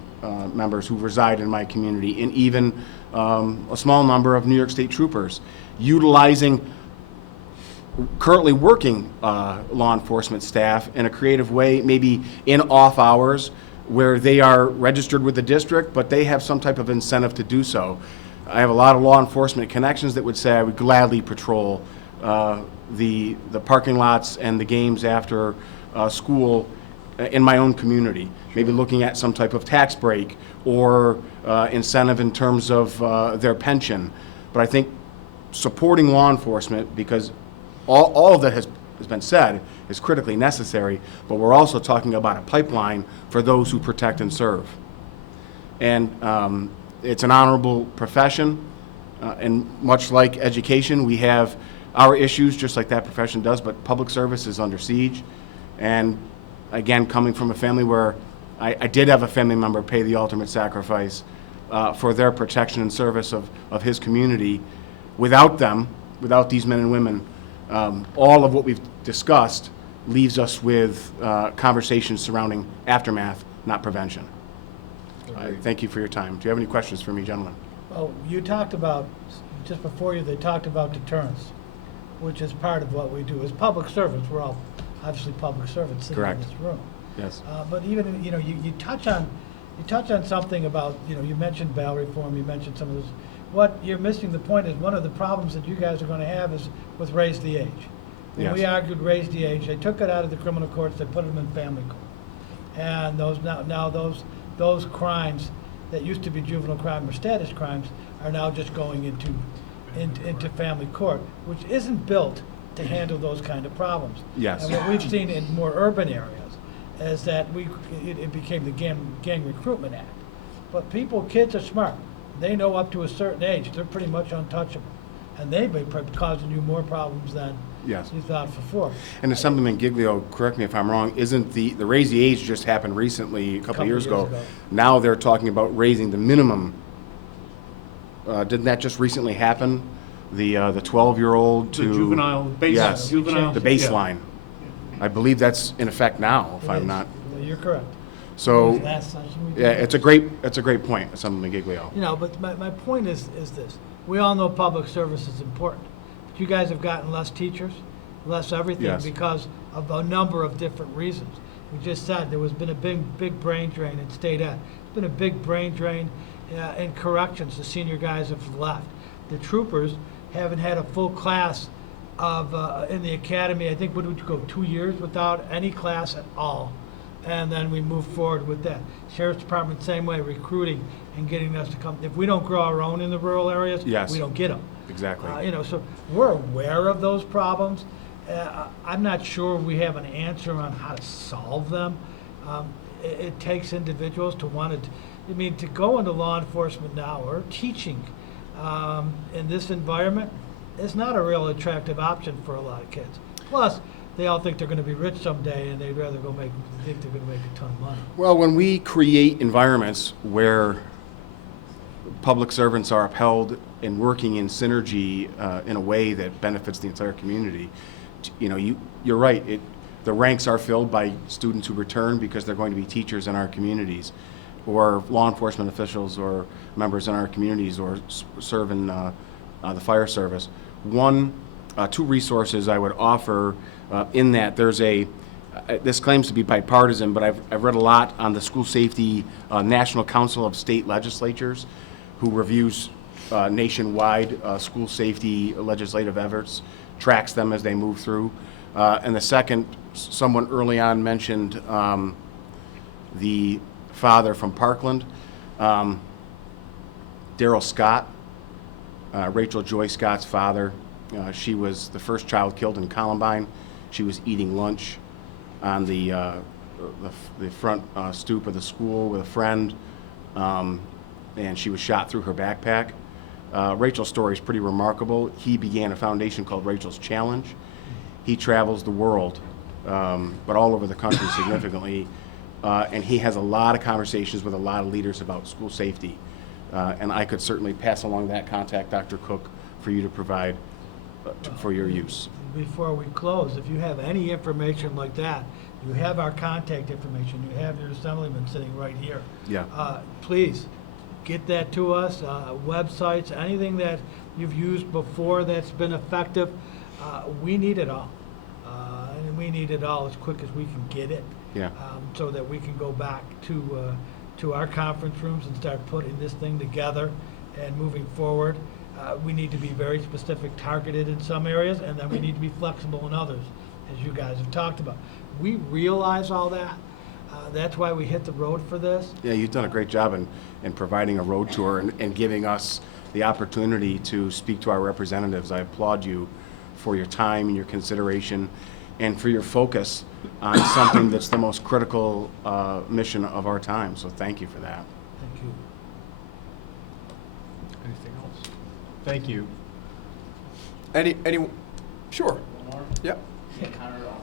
members who reside in my community, and even a small number of New York State Troopers, utilizing currently working law enforcement staff in a creative way, maybe in off hours where they are registered with the district, but they have some type of incentive to do so. I have a lot of law enforcement connections that would say I would gladly patrol the parking lots and the games after school in my own community, maybe looking at some type of tax break or incentive in terms of their pension. But I think supporting law enforcement, because all of that has been said, is critically necessary, but we're also talking about a pipeline for those who protect and serve. And it's an honorable profession, and much like education, we have our issues just like that profession does, but public service is under siege. And again, coming from a family where I did have a family member pay the ultimate sacrifice for their protection and service of his community. Without them, without these men and women, all of what we've discussed leaves us with conversations surrounding aftermath, not prevention. Thank you for your time. Do you have any questions for me, gentlemen? Well, you talked about, just before you, they talked about deterrence, which is part of what we do. As public servants, we're all obviously public servants sitting in Correct. this room. Yes. But even, you touch on something about, you mentioned bail reform, you mentioned some of this. What you're missing the point is one of the problems that you guys are going to have is with raise the age. When Yes. we argued raise the age, they took it out of the criminal courts, they put them in family court. And those crimes that used to be juvenile crime or status crimes are now just going into family court, which isn't built to handle those kind of problems. Yes. And what we've seen in more urban areas is that it became the Gang Recruitment Act. But kids are smart. They know up to a certain age, they're pretty much untouchable. And they may be causing you more problems than Yes. you thought before. And Assemblyman Giglio, correct me if I'm wrong, isn't the raise the age just happened recently, a couple of years ago. Now they're talking about raising the minimum. Didn't that just recently happen? The 12-year-old to... The juvenile base. Yes, Juvenile, the baseline. I believe that's in effect now, if I'm not... You're correct. So, Last session we did. yeah, it's a great point, Assemblyman Giglio. But my point is this. We all know public service is important. But you guys have gotten less teachers, less everything Yes. because of a number of different reasons. We just said there was been a big brain drain in state ed. There's been a big brain drain in corrections. The senior guys have left. The troopers haven't had a full class in the academy. I think, what would you go, 2 years without any class at all? And then we move forward with that. Sheriff's Department, same way, recruiting and getting us to come. If we don't grow our own in the rural areas, Yes. we don't get them. Exactly. So we're aware of those problems. I'm not sure we have an answer on how to solve them. It takes individuals to want to, to go into law enforcement now or teaching in this environment is not a real attractive option for a lot of kids. Plus, they all think they're going to be rich someday, and they'd rather think they're going to make a ton of money. Well, when we create environments where public servants are upheld and working in synergy in a way that benefits the entire community, you're right. The ranks are filled by students who return because they're going to be teachers in our communities, or law enforcement officials, or members in our communities, or serve in the fire service. Two resources I would offer in that. There's this claims to be bipartisan, but I've read a lot on the School Safety National Council of State Legislatures, who reviews nationwide school safety legislative efforts, tracks them as they move through. And the second, someone early on mentioned the father from Parkland, Darrell Scott, Rachel Joy Scott's father. She was the first child killed in Columbine. She was eating lunch on the front stoop of the school with a friend, and she was shot through her backpack. Rachel's story is pretty remarkable. He began a foundation called Rachel's Challenge. He travels the world, but all over the country significantly, and he has a lot of conversations with a lot of leaders about school safety. And I could certainly pass along that contact, Dr. Cook, for you to provide for your use. Before we close, if you have any information like that, you have our contact information, you have your assemblyman sitting right here. Yeah. Please, get that to us, websites, anything that you've used before that's been effective. We need it all. And we need it all as quick as we can get it. Yeah. So that we can go back to our conference rooms and start putting this thing together and moving forward. We need to be very specific, targeted in some areas, and then we need to be flexible in others, as you guys have talked about. We realize all that. That's why we hit the road for this. Yeah, you've done a great job in providing a road tour and giving us the opportunity to speak to our representatives. I applaud you for your time and your consideration and for your focus on something that's the most critical mission of our time. So thank you for that. Thank you. Thank you. Any, sure. Yep.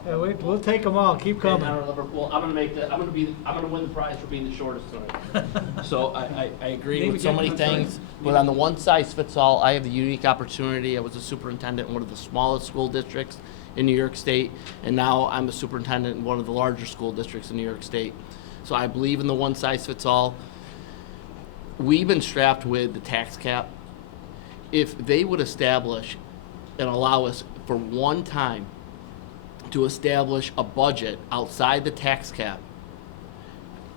Yeah, we'll take them all, keep coming. Liverpool. I'm gonna win the prize for being the shortest tonight. So I agree with so many things, but on the one size fits all, I have the unique opportunity. I was a superintendent in one of the smallest school districts in New York State, and now I'm a superintendent in one of the larger school districts in New York State. So I believe in the one size fits all. We've been strapped with the tax cap. If they would establish and allow us for one time to establish a budget outside the tax cap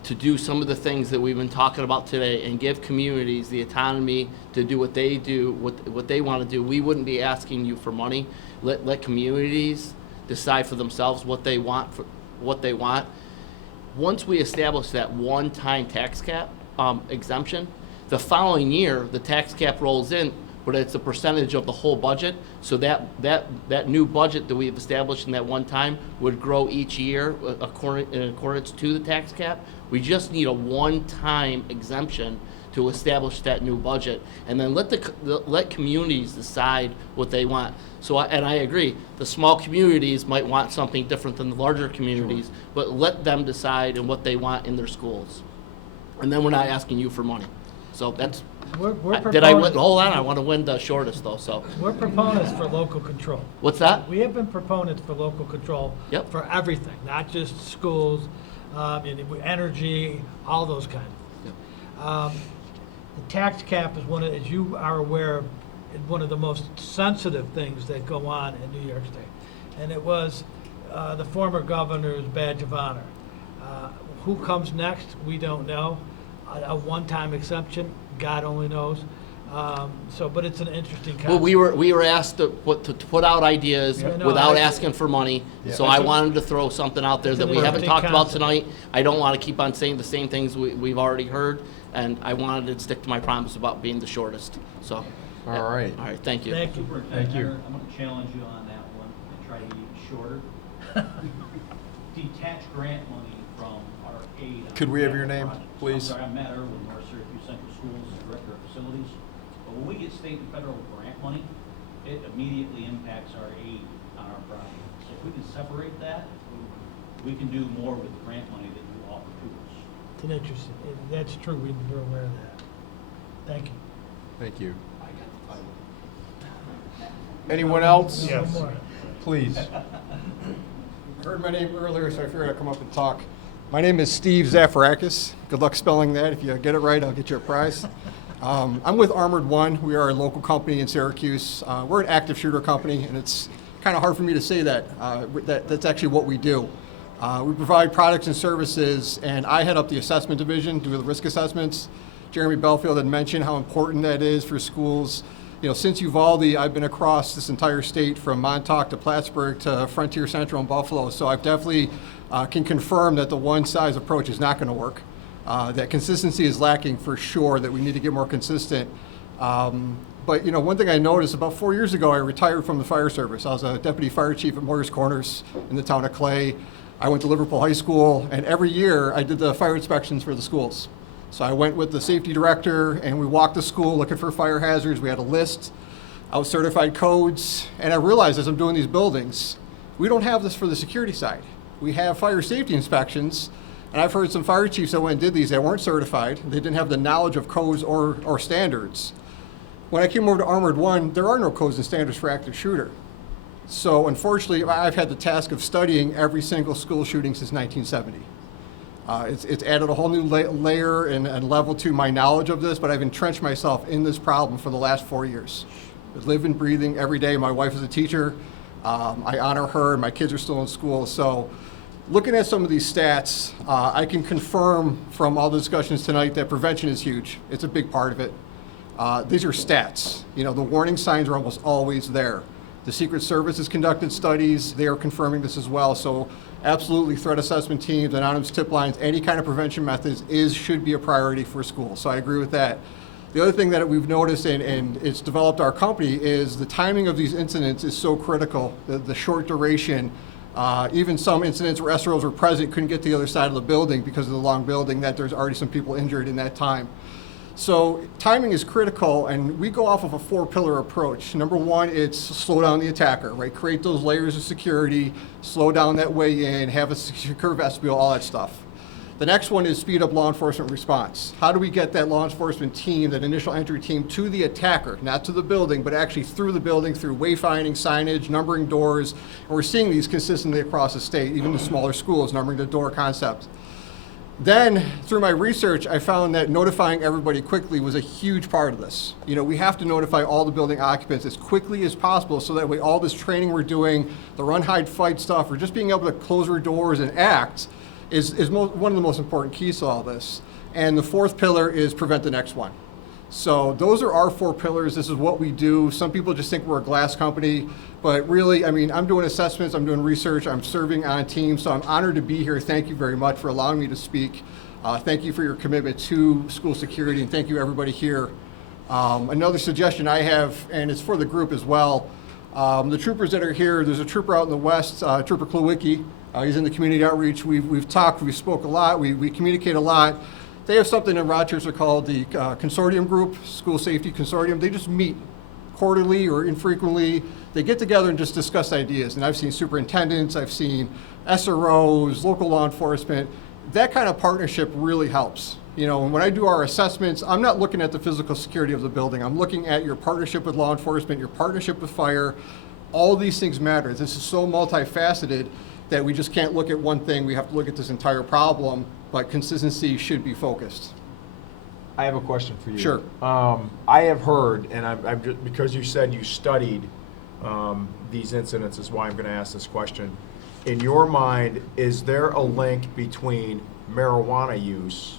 to do some of the things that we've been talking about today and give communities the autonomy to do what they do, what they want to do, we wouldn't be asking you for money. Let communities decide for themselves what they want. Once we establish that one-time tax cap exemption, the following year the tax cap rolls in, but it's a percentage of the whole budget. So that new budget that we have established in that one time would grow each year in accordance to the tax cap. We just need a one-time exemption to establish that new budget, and then let communities decide what they want. So, and I agree, the small communities might want something different than the larger communities, but let them decide on what they want in their schools, and then we're not asking you for money. So that's. Did I win? Hold on, I want to win the shortest though. So we're proponents for local control. What's that? We have been proponents for local control. Yep. For everything, not just schools, energy, all those kinds. Yep. The tax cap is one of, as you are aware, one of the most sensitive things that go on in New York State, and it was the former governor's badge of honor. Who comes next? We don't know. A one-time exemption, God only knows. But it's an interesting concept. Well, we were asked to put out ideas without asking for money. Yeah. So I wanted to throw something out there that we haven't talked about tonight. I don't want to keep on saying the same things we've already heard, and I wanted to stick to my promise about being the shortest. So. All right. All right. Thank you. Thank you. Thank you. I'm going to challenge you on that one and try to be shorter. Detach grant money from our aid. Could we have your name, please? I'm sorry, I'm Matt Irwin, North Syracuse Central Schools, Director of Facilities. But when we get state and federal grant money, it immediately impacts our aid on our project. So if we can separate that, we can do more with the grant money that you offer to us. It's an interesting, that's true, we're aware of that. Thank you. Thank you. Anyone else? Yes. One more. Please. Heard my name earlier, so I figured I'd come up and talk. My name is Steve Zafarakis. Good luck spelling that. If you get it right, I'll get you a prize. I'm with Armored One. We are a local company in Syracuse. We're an active shooter company, and it's kind of hard for me to say that. That's actually what we do. We provide products and services, and I head up the assessment division, do the risk assessments. Jeremy Belfield had mentioned how important that is for schools. You know, since Uvalde, I've been across this entire state from Montauk to Plattsburgh to Frontier Central and Buffalo. So I've definitely can confirm that the one-size approach is not going to work. That consistency is lacking for sure, that we need to get more consistent. But, you know, one thing I noticed about 4 years ago, I retired from the fire service. I was a deputy fire chief at Moyers Corners in the town of Clay. I went to Liverpool High School, and every year I did the fire inspections for the schools. So I went with the safety director, and we walked the school looking for fire hazards. We had a list, out certified codes, and I realized as I'm doing these buildings, we don't have this for the security side. We have fire safety inspections, and I've heard some fire chiefs that went and did these that weren't certified. They didn't have the knowledge of codes or standards. When I came over to Armored One, there are no codes and standards for active shooter. So unfortunately, I've had the task of studying every single school shooting since 1970. It's added a whole new layer and level to my knowledge of this, but I've entrenched myself in this problem for the last 4 years. I live and breathing every day. My wife is a teacher. I honor her, and my kids are still in school. So looking at some of these stats, I can confirm from all the discussions tonight that prevention is huge. It's a big part of it. These are stats. You know, the warning signs are almost always there. The Secret Service has conducted studies. They are confirming this as well. So absolutely, threat assessment teams, anonymous tip lines, any kind of prevention methods should be a priority for schools. So I agree with that. The other thing that we've noticed, and it's developed our company, is the timing of these incidents is so critical. The short duration, even some incidents where SROs were present couldn't get to the other side of the building because of the long building, that there's already some people injured in that time. So timing is critical, and we go off of a 4-pillar approach. Number one, it's slow down the attacker, right? Create those layers of security, slow down that way in, have a secure vestibule, all that stuff. The next one is speed up law enforcement response. How do we get that law enforcement team, that initial entry team, to the attacker, not to the building, but actually through the building, through wayfinding, signage, numbering doors. And we're seeing these consistently across the state, even the smaller schools, numbering the door concept. Then, through my research, I found that notifying everybody quickly was a huge part of this. You know, we have to notify all the building occupants as quickly as possible, so that way all this training we're doing, the run, hide, fight stuff, or just being able to close our doors and act is one of the most important keys to all this. And the 4th pillar is prevent the next one. So those are our 4 pillars. This is what we do. Some people just think we're a glass company, but really, I mean, I'm doing assessments, I'm doing research, I'm serving on teams, so I'm honored to be here. Thank you very much for allowing me to speak. Thank you for your commitment to school security, and thank you everybody here. Another suggestion I have, and it's for the group as well, the troopers that are here, there's a trooper out in the west, Trooper Klawicki. He's in the community outreach. We've talked, we spoke a lot, we communicate a lot. They have something in Rochester called the Consortium Group, School Safety Consortium. They just meet quarterly or infrequently. They get together and just discuss ideas. And I've seen superintendents, I've seen SROs, local law enforcement. That kind of partnership really helps. You know, when I do our assessments, I'm not looking at the physical security of the building. I'm looking at your partnership with law enforcement, your partnership with fire. All these things matter. This is so multifaceted that we just can't look at one thing. We have to look at this entire problem, but consistency should be focused. I have a question for you. Sure. I have heard, and I'm just, because you said you studied these incidents is why I'm going to ask this question. In your mind, is there a link between marijuana use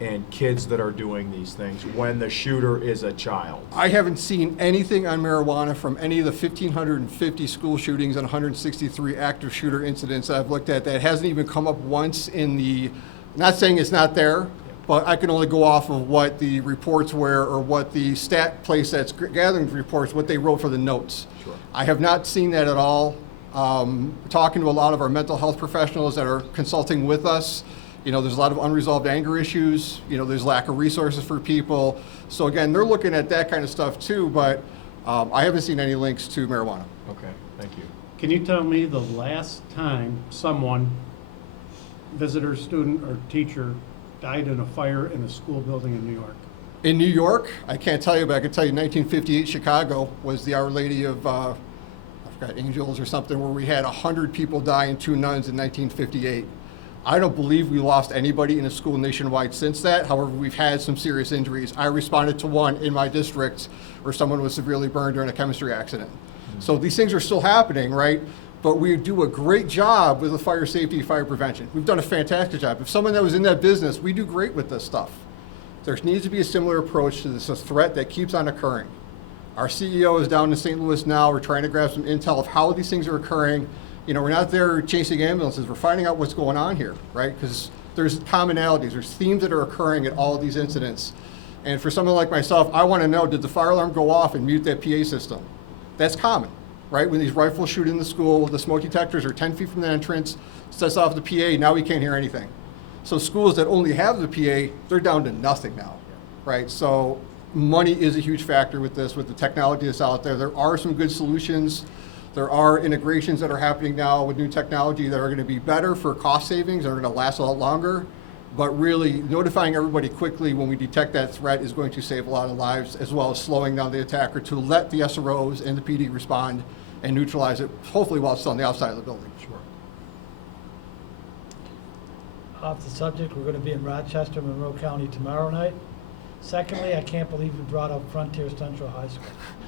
and kids that are doing these things when the shooter is a child? I haven't seen anything on marijuana from any of the 1,550 school shootings and 163 active shooter incidents I've looked at. That hasn't even come up once in the, not saying it's not there, but I can only go off of what the reports were or what the stat place that's gathering reports, what they wrote for the notes. Sure. I have not seen that at all. Talking to a lot of our mental health professionals that are consulting with us, you know, there's a lot of unresolved anger issues. You know, there's lack of resources for people. So again, they're looking at that kind of stuff too, but I haven't seen any links to marijuana. Okay, thank you. Can you tell me the last time someone, visitor, student, or teacher, died in a fire in a school building in New York? In New York, I can't tell you, but I can tell you 1958 Chicago was the Our Lady of, I forgot, Angels or something, where we had 100 people die and 2 nuns in 1958. I don't believe we lost anybody in a school nationwide since that. However, we've had some serious injuries. I responded to one in my district where someone was severely burned during a chemistry accident. So these things are still happening, right? But we do a great job with the fire safety, fire prevention. We've done a fantastic job. If someone that was in that business, we do great with this stuff. There needs to be a similar approach to this, a threat that keeps on occurring. Our CEO is down in St. Louis now. We're trying to grab some intel of how these things are occurring. You know, we're not there chasing ambulances. We're finding out what's going on here, right? Because there's commonalities. There's themes that are occurring at all of these incidents. And for someone like myself, I want to know, did the fire alarm go off and mute that PA system? That's common, right? When these rifles shoot in the school, the smoke detectors are 10 feet from the entrance, sets off the PA, now we can't hear anything. So schools that only have the PA, they're down to nothing now, right? So money is a huge factor with this, with the technology that's out there. There are some good solutions. There are integrations that are happening now with new technology that are going to be better for cost savings, that are going to last a lot longer. But really, notifying everybody quickly when we detect that threat is going to save a lot of lives, as well as slowing down the attacker to let the SROs and the PD respond and neutralize it, hopefully while it's on the outside of the building. Sure. Off the subject, we're going to be in Rochester, Monroe County tomorrow night. Secondly, I can't believe you brought up Frontier Central High School.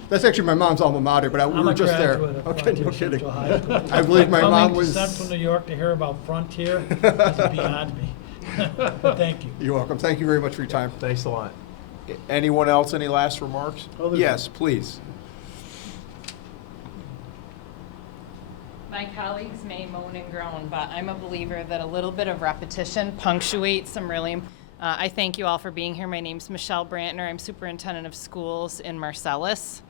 That's actually my mom's alma mater, but we were just there. I'm a graduate of Okay, Frontier no kidding. Central High School. I believe my mom was. Coming to Central New York to hear about Frontier is beyond me. But thank you. You're welcome. Thank you very much for your time. Thanks a lot. Anyone else, any last remarks? Yes, please. My colleagues may moan and groan, but I'm a believer that a little bit of repetition punctuates some really I thank you all for being here. My name's Michelle Brantner. I'm superintendent of schools in Marcellus.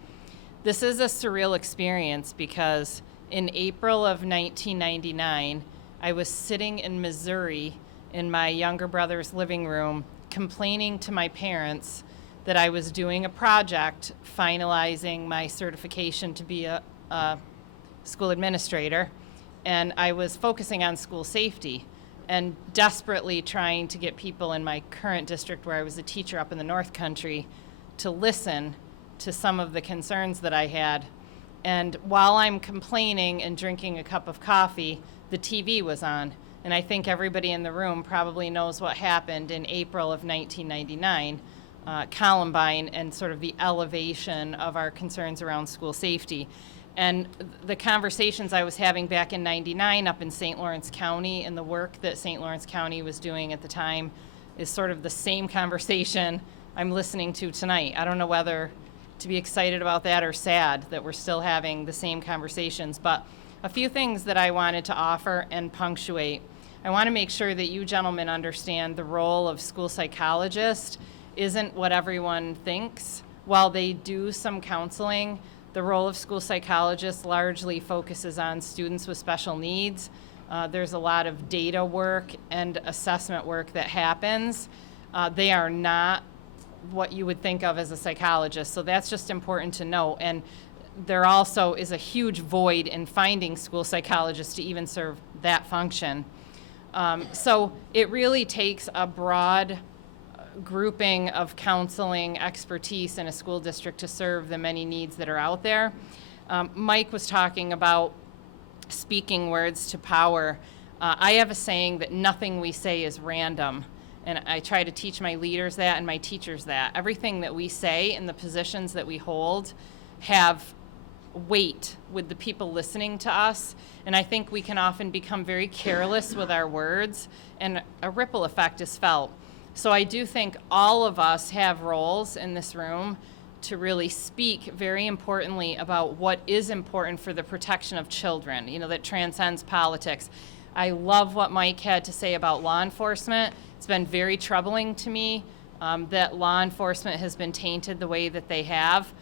This is a surreal experience because in April of 1999, I was sitting in Missouri in my younger brother's living room complaining to my parents that I was doing a project finalizing my certification to be a school administrator, and I was focusing on school safety and desperately trying to get people in my current district, where I was a teacher up in the North Country, to listen to some of the concerns that I had. And while I'm complaining and drinking a cup of coffee, the TV was on. And I think everybody in the room probably knows what happened in April of 1999, Columbine, and sort of the elevation of our concerns around school safety. And the conversations I was having back in '99 up in St. Lawrence County, and the work that St. Lawrence County was doing at the time, is sort of the same conversation I'm listening to tonight. I don't know whether to be excited about that or sad that we're still having the same conversations, but a few things that I wanted to offer and punctuate. I want to make sure that you gentlemen understand the role of school psychologist isn't what everyone thinks. While they do some counseling, the role of school psychologists largely focuses on students with special needs. There's a lot of data work and assessment work that happens. They are not what you would think of as a psychologist, so that's just important to know. And there also is a huge void in finding school psychologists to even serve that function. So it really takes a broad grouping of counseling expertise in a school district to serve the many needs that are out there. Mike was talking about speaking words to power. I have a saying that nothing we say is random, and I try to teach my leaders that and my teachers that. Everything that we say and the positions that we hold have weight with the people listening to us, and I think we can often become very careless with our words, and a ripple effect is felt. So I do think all of us have roles in this room to really speak very importantly about what is important for the protection of children, that transcends politics. I love what Mike had to say about law enforcement. It's been very troubling to me that law enforcement has been tainted the way that they have.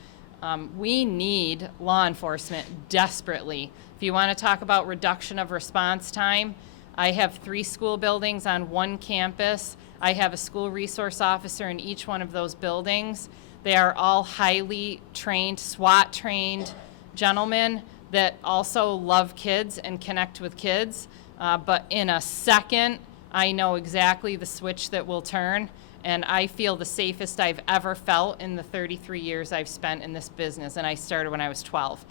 We need law enforcement desperately. If you want to talk about reduction of response time, I have 3 school buildings on one campus. I have a school resource officer in each one of those buildings. They are all highly trained, SWAT-trained gentlemen that also love kids and connect with kids. But in a second, I know exactly the switch that will turn, and I feel the safest I've ever felt in the 33 years I've spent in this business, and I started when I was 12.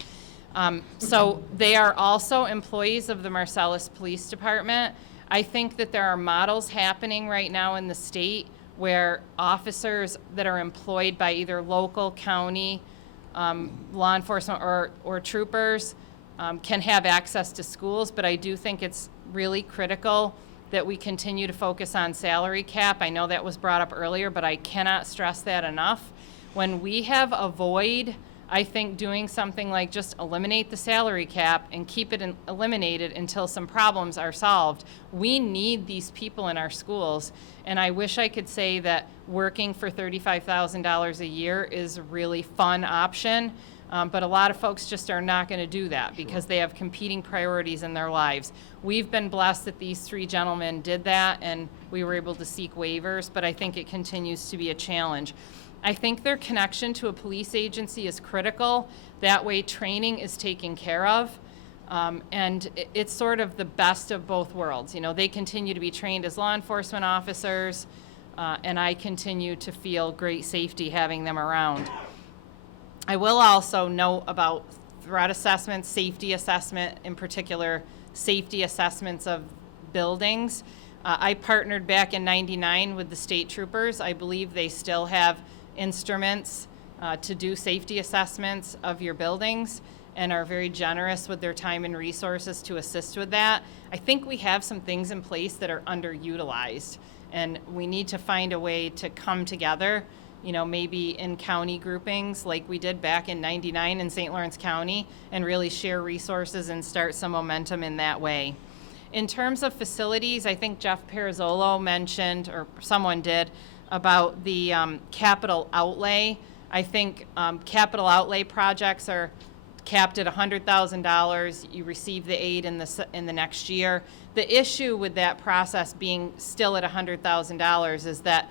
So they are also employees of the Marcellus Police Department. I think that there are models happening right now in the state where officers that are employed by either local, county, law enforcement, or troopers can have access to schools, but I do think it's really critical that we continue to focus on salary cap. I know that was brought up earlier, but I cannot stress that enough. When we have a void, I think doing something like just eliminate the salary cap and keep it eliminated until some problems are solved. We need these people in our schools, and I wish I could say that working for $35,000 a year is a really fun option, but a lot of folks just are not going to do that because they have competing priorities in their lives. We've been blessed that these 3 gentlemen did that, and we were able to seek waivers, but I think it continues to be a challenge. I think their connection to a police agency is critical. That way training is taken care of. And it's sort of the best of both worlds. They continue to be trained as law enforcement officers, and I continue to feel great safety having them around. I will also note about threat assessment, safety assessment, in particular, safety assessments of buildings. I partnered back in '99 with the state troopers. I believe they still have instruments to do safety assessments of your buildings and are very generous with their time and resources to assist with that. I think we have some things in place that are underutilized, and we need to find a way to come together, maybe in county groupings like we did back in '99 in St. Lawrence County, and really share resources and start some momentum in that way. In terms of facilities, I think Jeff Perizzolo mentioned, or someone did, about the capital outlay. I think capital outlay projects are capped at $100,000. You receive the aid in the next year. The issue with that process being still at $100,000 is that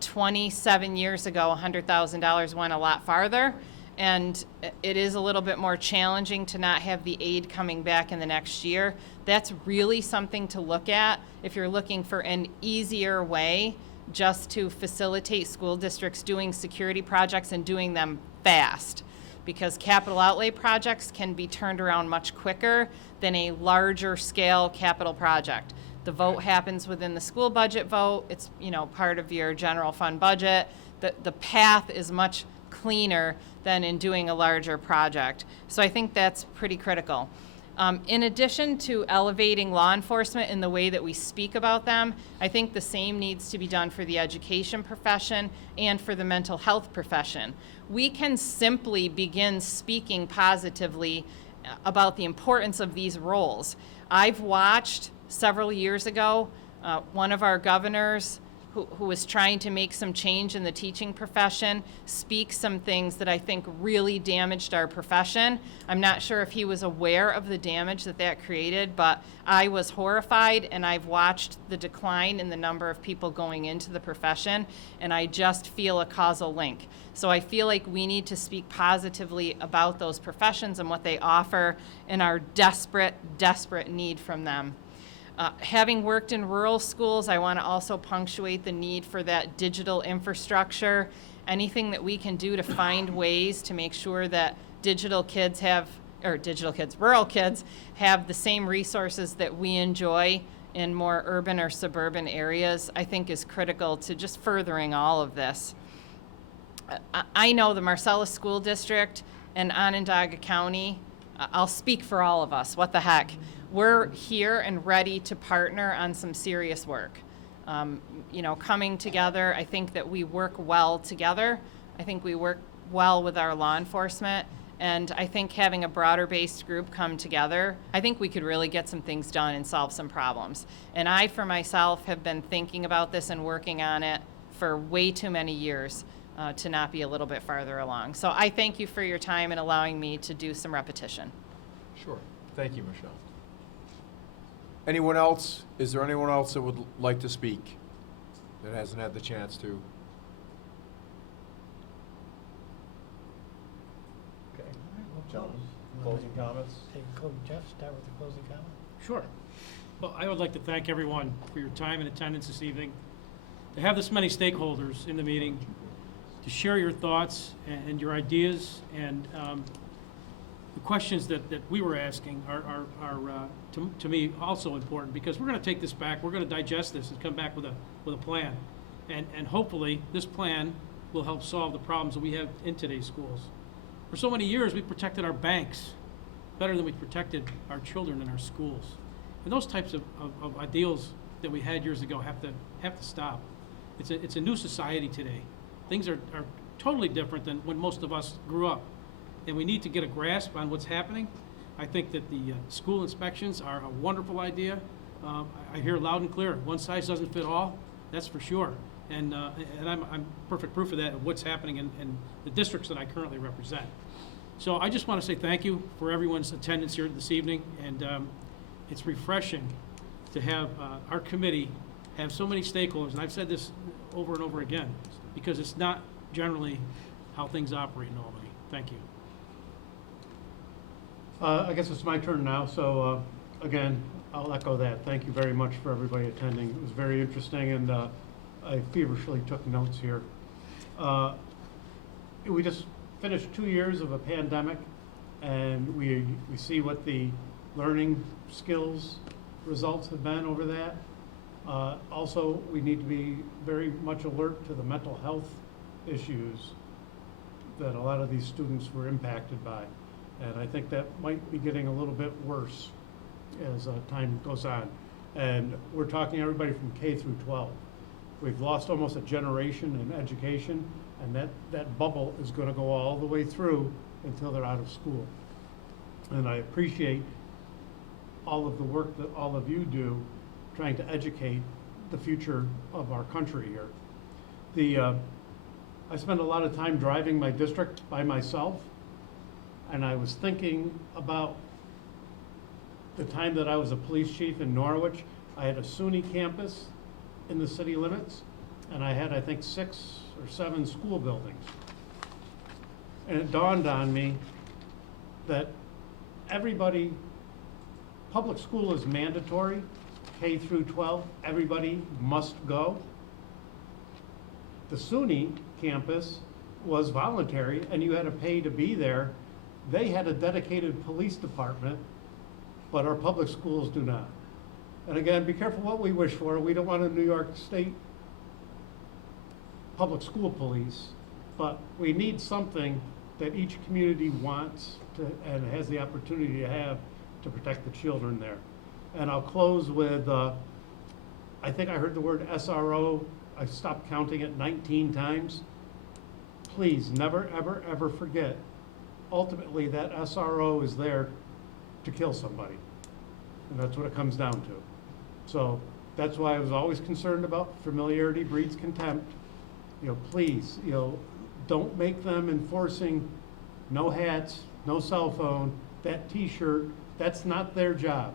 27 years ago, $100,000 went a lot farther, and it is a little bit more challenging to not have the aid coming back in the next year. That's really something to look at if you're looking for an easier way just to facilitate school districts doing security projects and doing them fast, because capital outlay projects can be turned around much quicker than a larger scale capital project. The vote happens within the school budget vote. It's, you know, part of your general fund budget. The path is much cleaner than in doing a larger project. So I think that's pretty critical. In addition to elevating law enforcement in the way that we speak about them, I think the same needs to be done for the education profession and for the mental health profession. We can simply begin speaking positively about the importance of these roles. I've watched several years ago one of our governors who was trying to make some change in the teaching profession speak some things that I think really damaged our profession. I'm not sure if he was aware of the damage that created, but I was horrified, and I've watched the decline in the number of people going into the profession, and I just feel a causal link. So I feel like we need to speak positively about those professions and what they offer and our desperate, desperate need from them. Having worked in rural schools, I want to also punctuate the need for that digital infrastructure. Anything that we can do to find ways to make sure that rural kids have the same resources that we enjoy in more urban or suburban areas, I think is critical to just furthering all of this. I know the Marcellus School District and Onondaga County, I'll speak for all of us, what the heck. We're here and ready to partner on some serious work. You know, coming together, I think that we work well together. I think we work well with our law enforcement. And I think having a broader based group come together, I think we could really get some things done and solve some problems. And I, for myself, have been thinking about this and working on it for way too many years to not be a little bit farther along. So I thank you for your time and allowing me to do some repetition. Sure. Thank you, Michelle. Anyone else? Is there anyone else that would like to speak that hasn't had the chance to? Okay. Gentlemen, closing comments? Jeff, start with the closing comment. Sure. Well, I would like to thank everyone for your time and attendance this evening. To have this many stakeholders in the meeting, to share your thoughts and your ideas, and the questions that we were asking are to me also important, because we're going to take this back, we're going to digest this and come back with a plan. And hopefully this plan will help solve the problems that we have in today's schools. For so many years, we protected our banks better than we protected our children in our schools. And those types of ideals that we had years ago have to stop. It's a new society today. Things are totally different than when most of us grew up. And we need to get a grasp on what's happening. I think that the school inspections are a wonderful idea. I hear loud and clear, one size doesn't fit all, that's for sure. And I'm perfect proof of that, of what's happening in the districts that I currently represent. So I just want to say thank you for everyone's attendance here this evening, and it's refreshing to have our committee have so many stakeholders, and I've said this over and over again, because it's not generally how things operate in Albany. Thank you. I guess it's my turn now, so again, I'll echo that. Thank you very much for everybody attending. It was very interesting, and I feverishly took notes here. We just finished 2 years of a pandemic, and we see what the learning skills results have been over that. Also, we need to be very much alert to the mental health issues that a lot of these students were impacted by. And I think that might be getting a little bit worse as time goes on. And we're talking everybody from K through 12. We've lost almost a generation in education, and that bubble is going to go all the way through until they're out of school. And I appreciate all of the work that all of you do trying to educate the future of our country here. I spend a lot of time driving my district by myself, and I was thinking about the time that I was a police chief in Norwich. I had a SUNY campus in the city limits, and I had, I think, 6 or 7 school buildings. And it dawned on me that everybody, public school is mandatory, K through 12, everybody must go. The SUNY campus was voluntary, and you had to pay to be there. They had a dedicated police department, but our public schools do not. And again, be careful what we wish for. We don't want a New York State public school police, but we need something that each community wants to, and has the opportunity to have, to protect the children there. And I'll close with, I think I heard the word SRO, I stopped counting it 19 times. Please, never, ever, ever forget, ultimately that SRO is there to kill somebody. And that's what it comes down to. So that's why I was always concerned about familiarity breeds contempt. You know, please, you know, don't make them enforcing no hats, no cell phone, that T-shirt. That's not their job.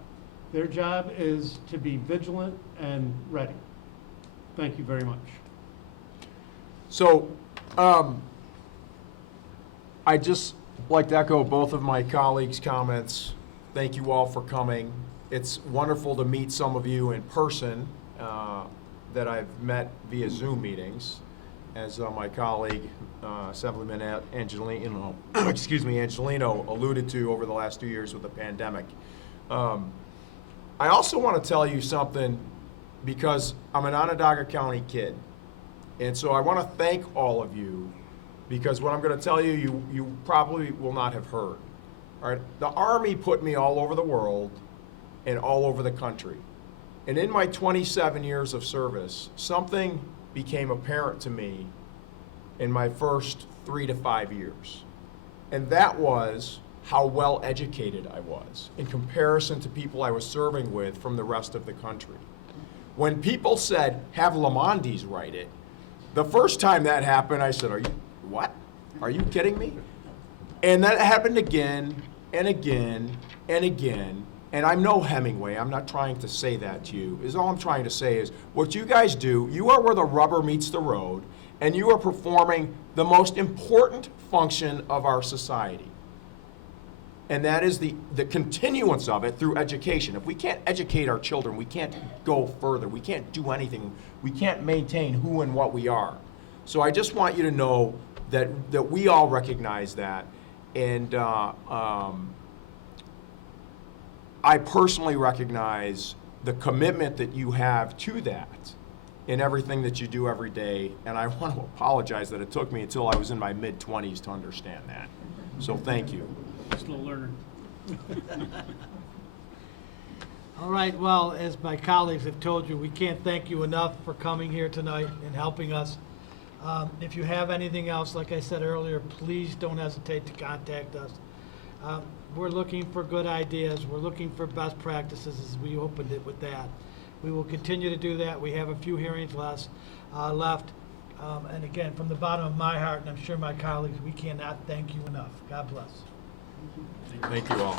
Their job is to be vigilant and ready. Thank you very much. So, I just like to echo both of my colleagues' comments. Thank you all for coming. It's wonderful to meet some of you in person that I've met via Zoom meetings, as my colleague, Assemblyman Angelino, Angelino alluded to over the last 2 years with the pandemic. I also want to tell you something, because I'm an Onondaga County kid. And so I want to thank all of you, because what I'm going to tell you, you probably will not have heard. All right? The Army put me all over the world and all over the country. And in my 27 years of service, something became apparent to me in my first 3 to 5 years. And that was how well educated I was in comparison to people I was serving with from the rest of the country. When people said, have Lamondis write it, the first time that happened, I said, what? Are you kidding me? And that happened again and again and again. And I'm no Hemingway. I'm not trying to say that to you. All I'm trying to say is, what you guys do, you are where the rubber meets the road, and you are performing the most important function of our society. And that is the continuance of it through education. If we can't educate our children, we can't go further. We can't do anything. We can't maintain who and what we are. So I just want you to know that we all recognize that. And I personally recognize the commitment that you have to that in everything that you do every day. And I want to apologize that it took me until I was in my mid-20s to understand that. So thank you. Slow learner. All right, well, as my colleagues have told you, we can't thank you enough for coming here tonight and helping us. If you have anything else, like I said earlier, please don't hesitate to contact us. We're looking for good ideas. We're looking for best practices, as we opened it with that. We will continue to do that. We have a few hearings left. And again, from the bottom of my heart, and I'm sure my colleagues, we cannot thank you enough. God bless. Thank you all.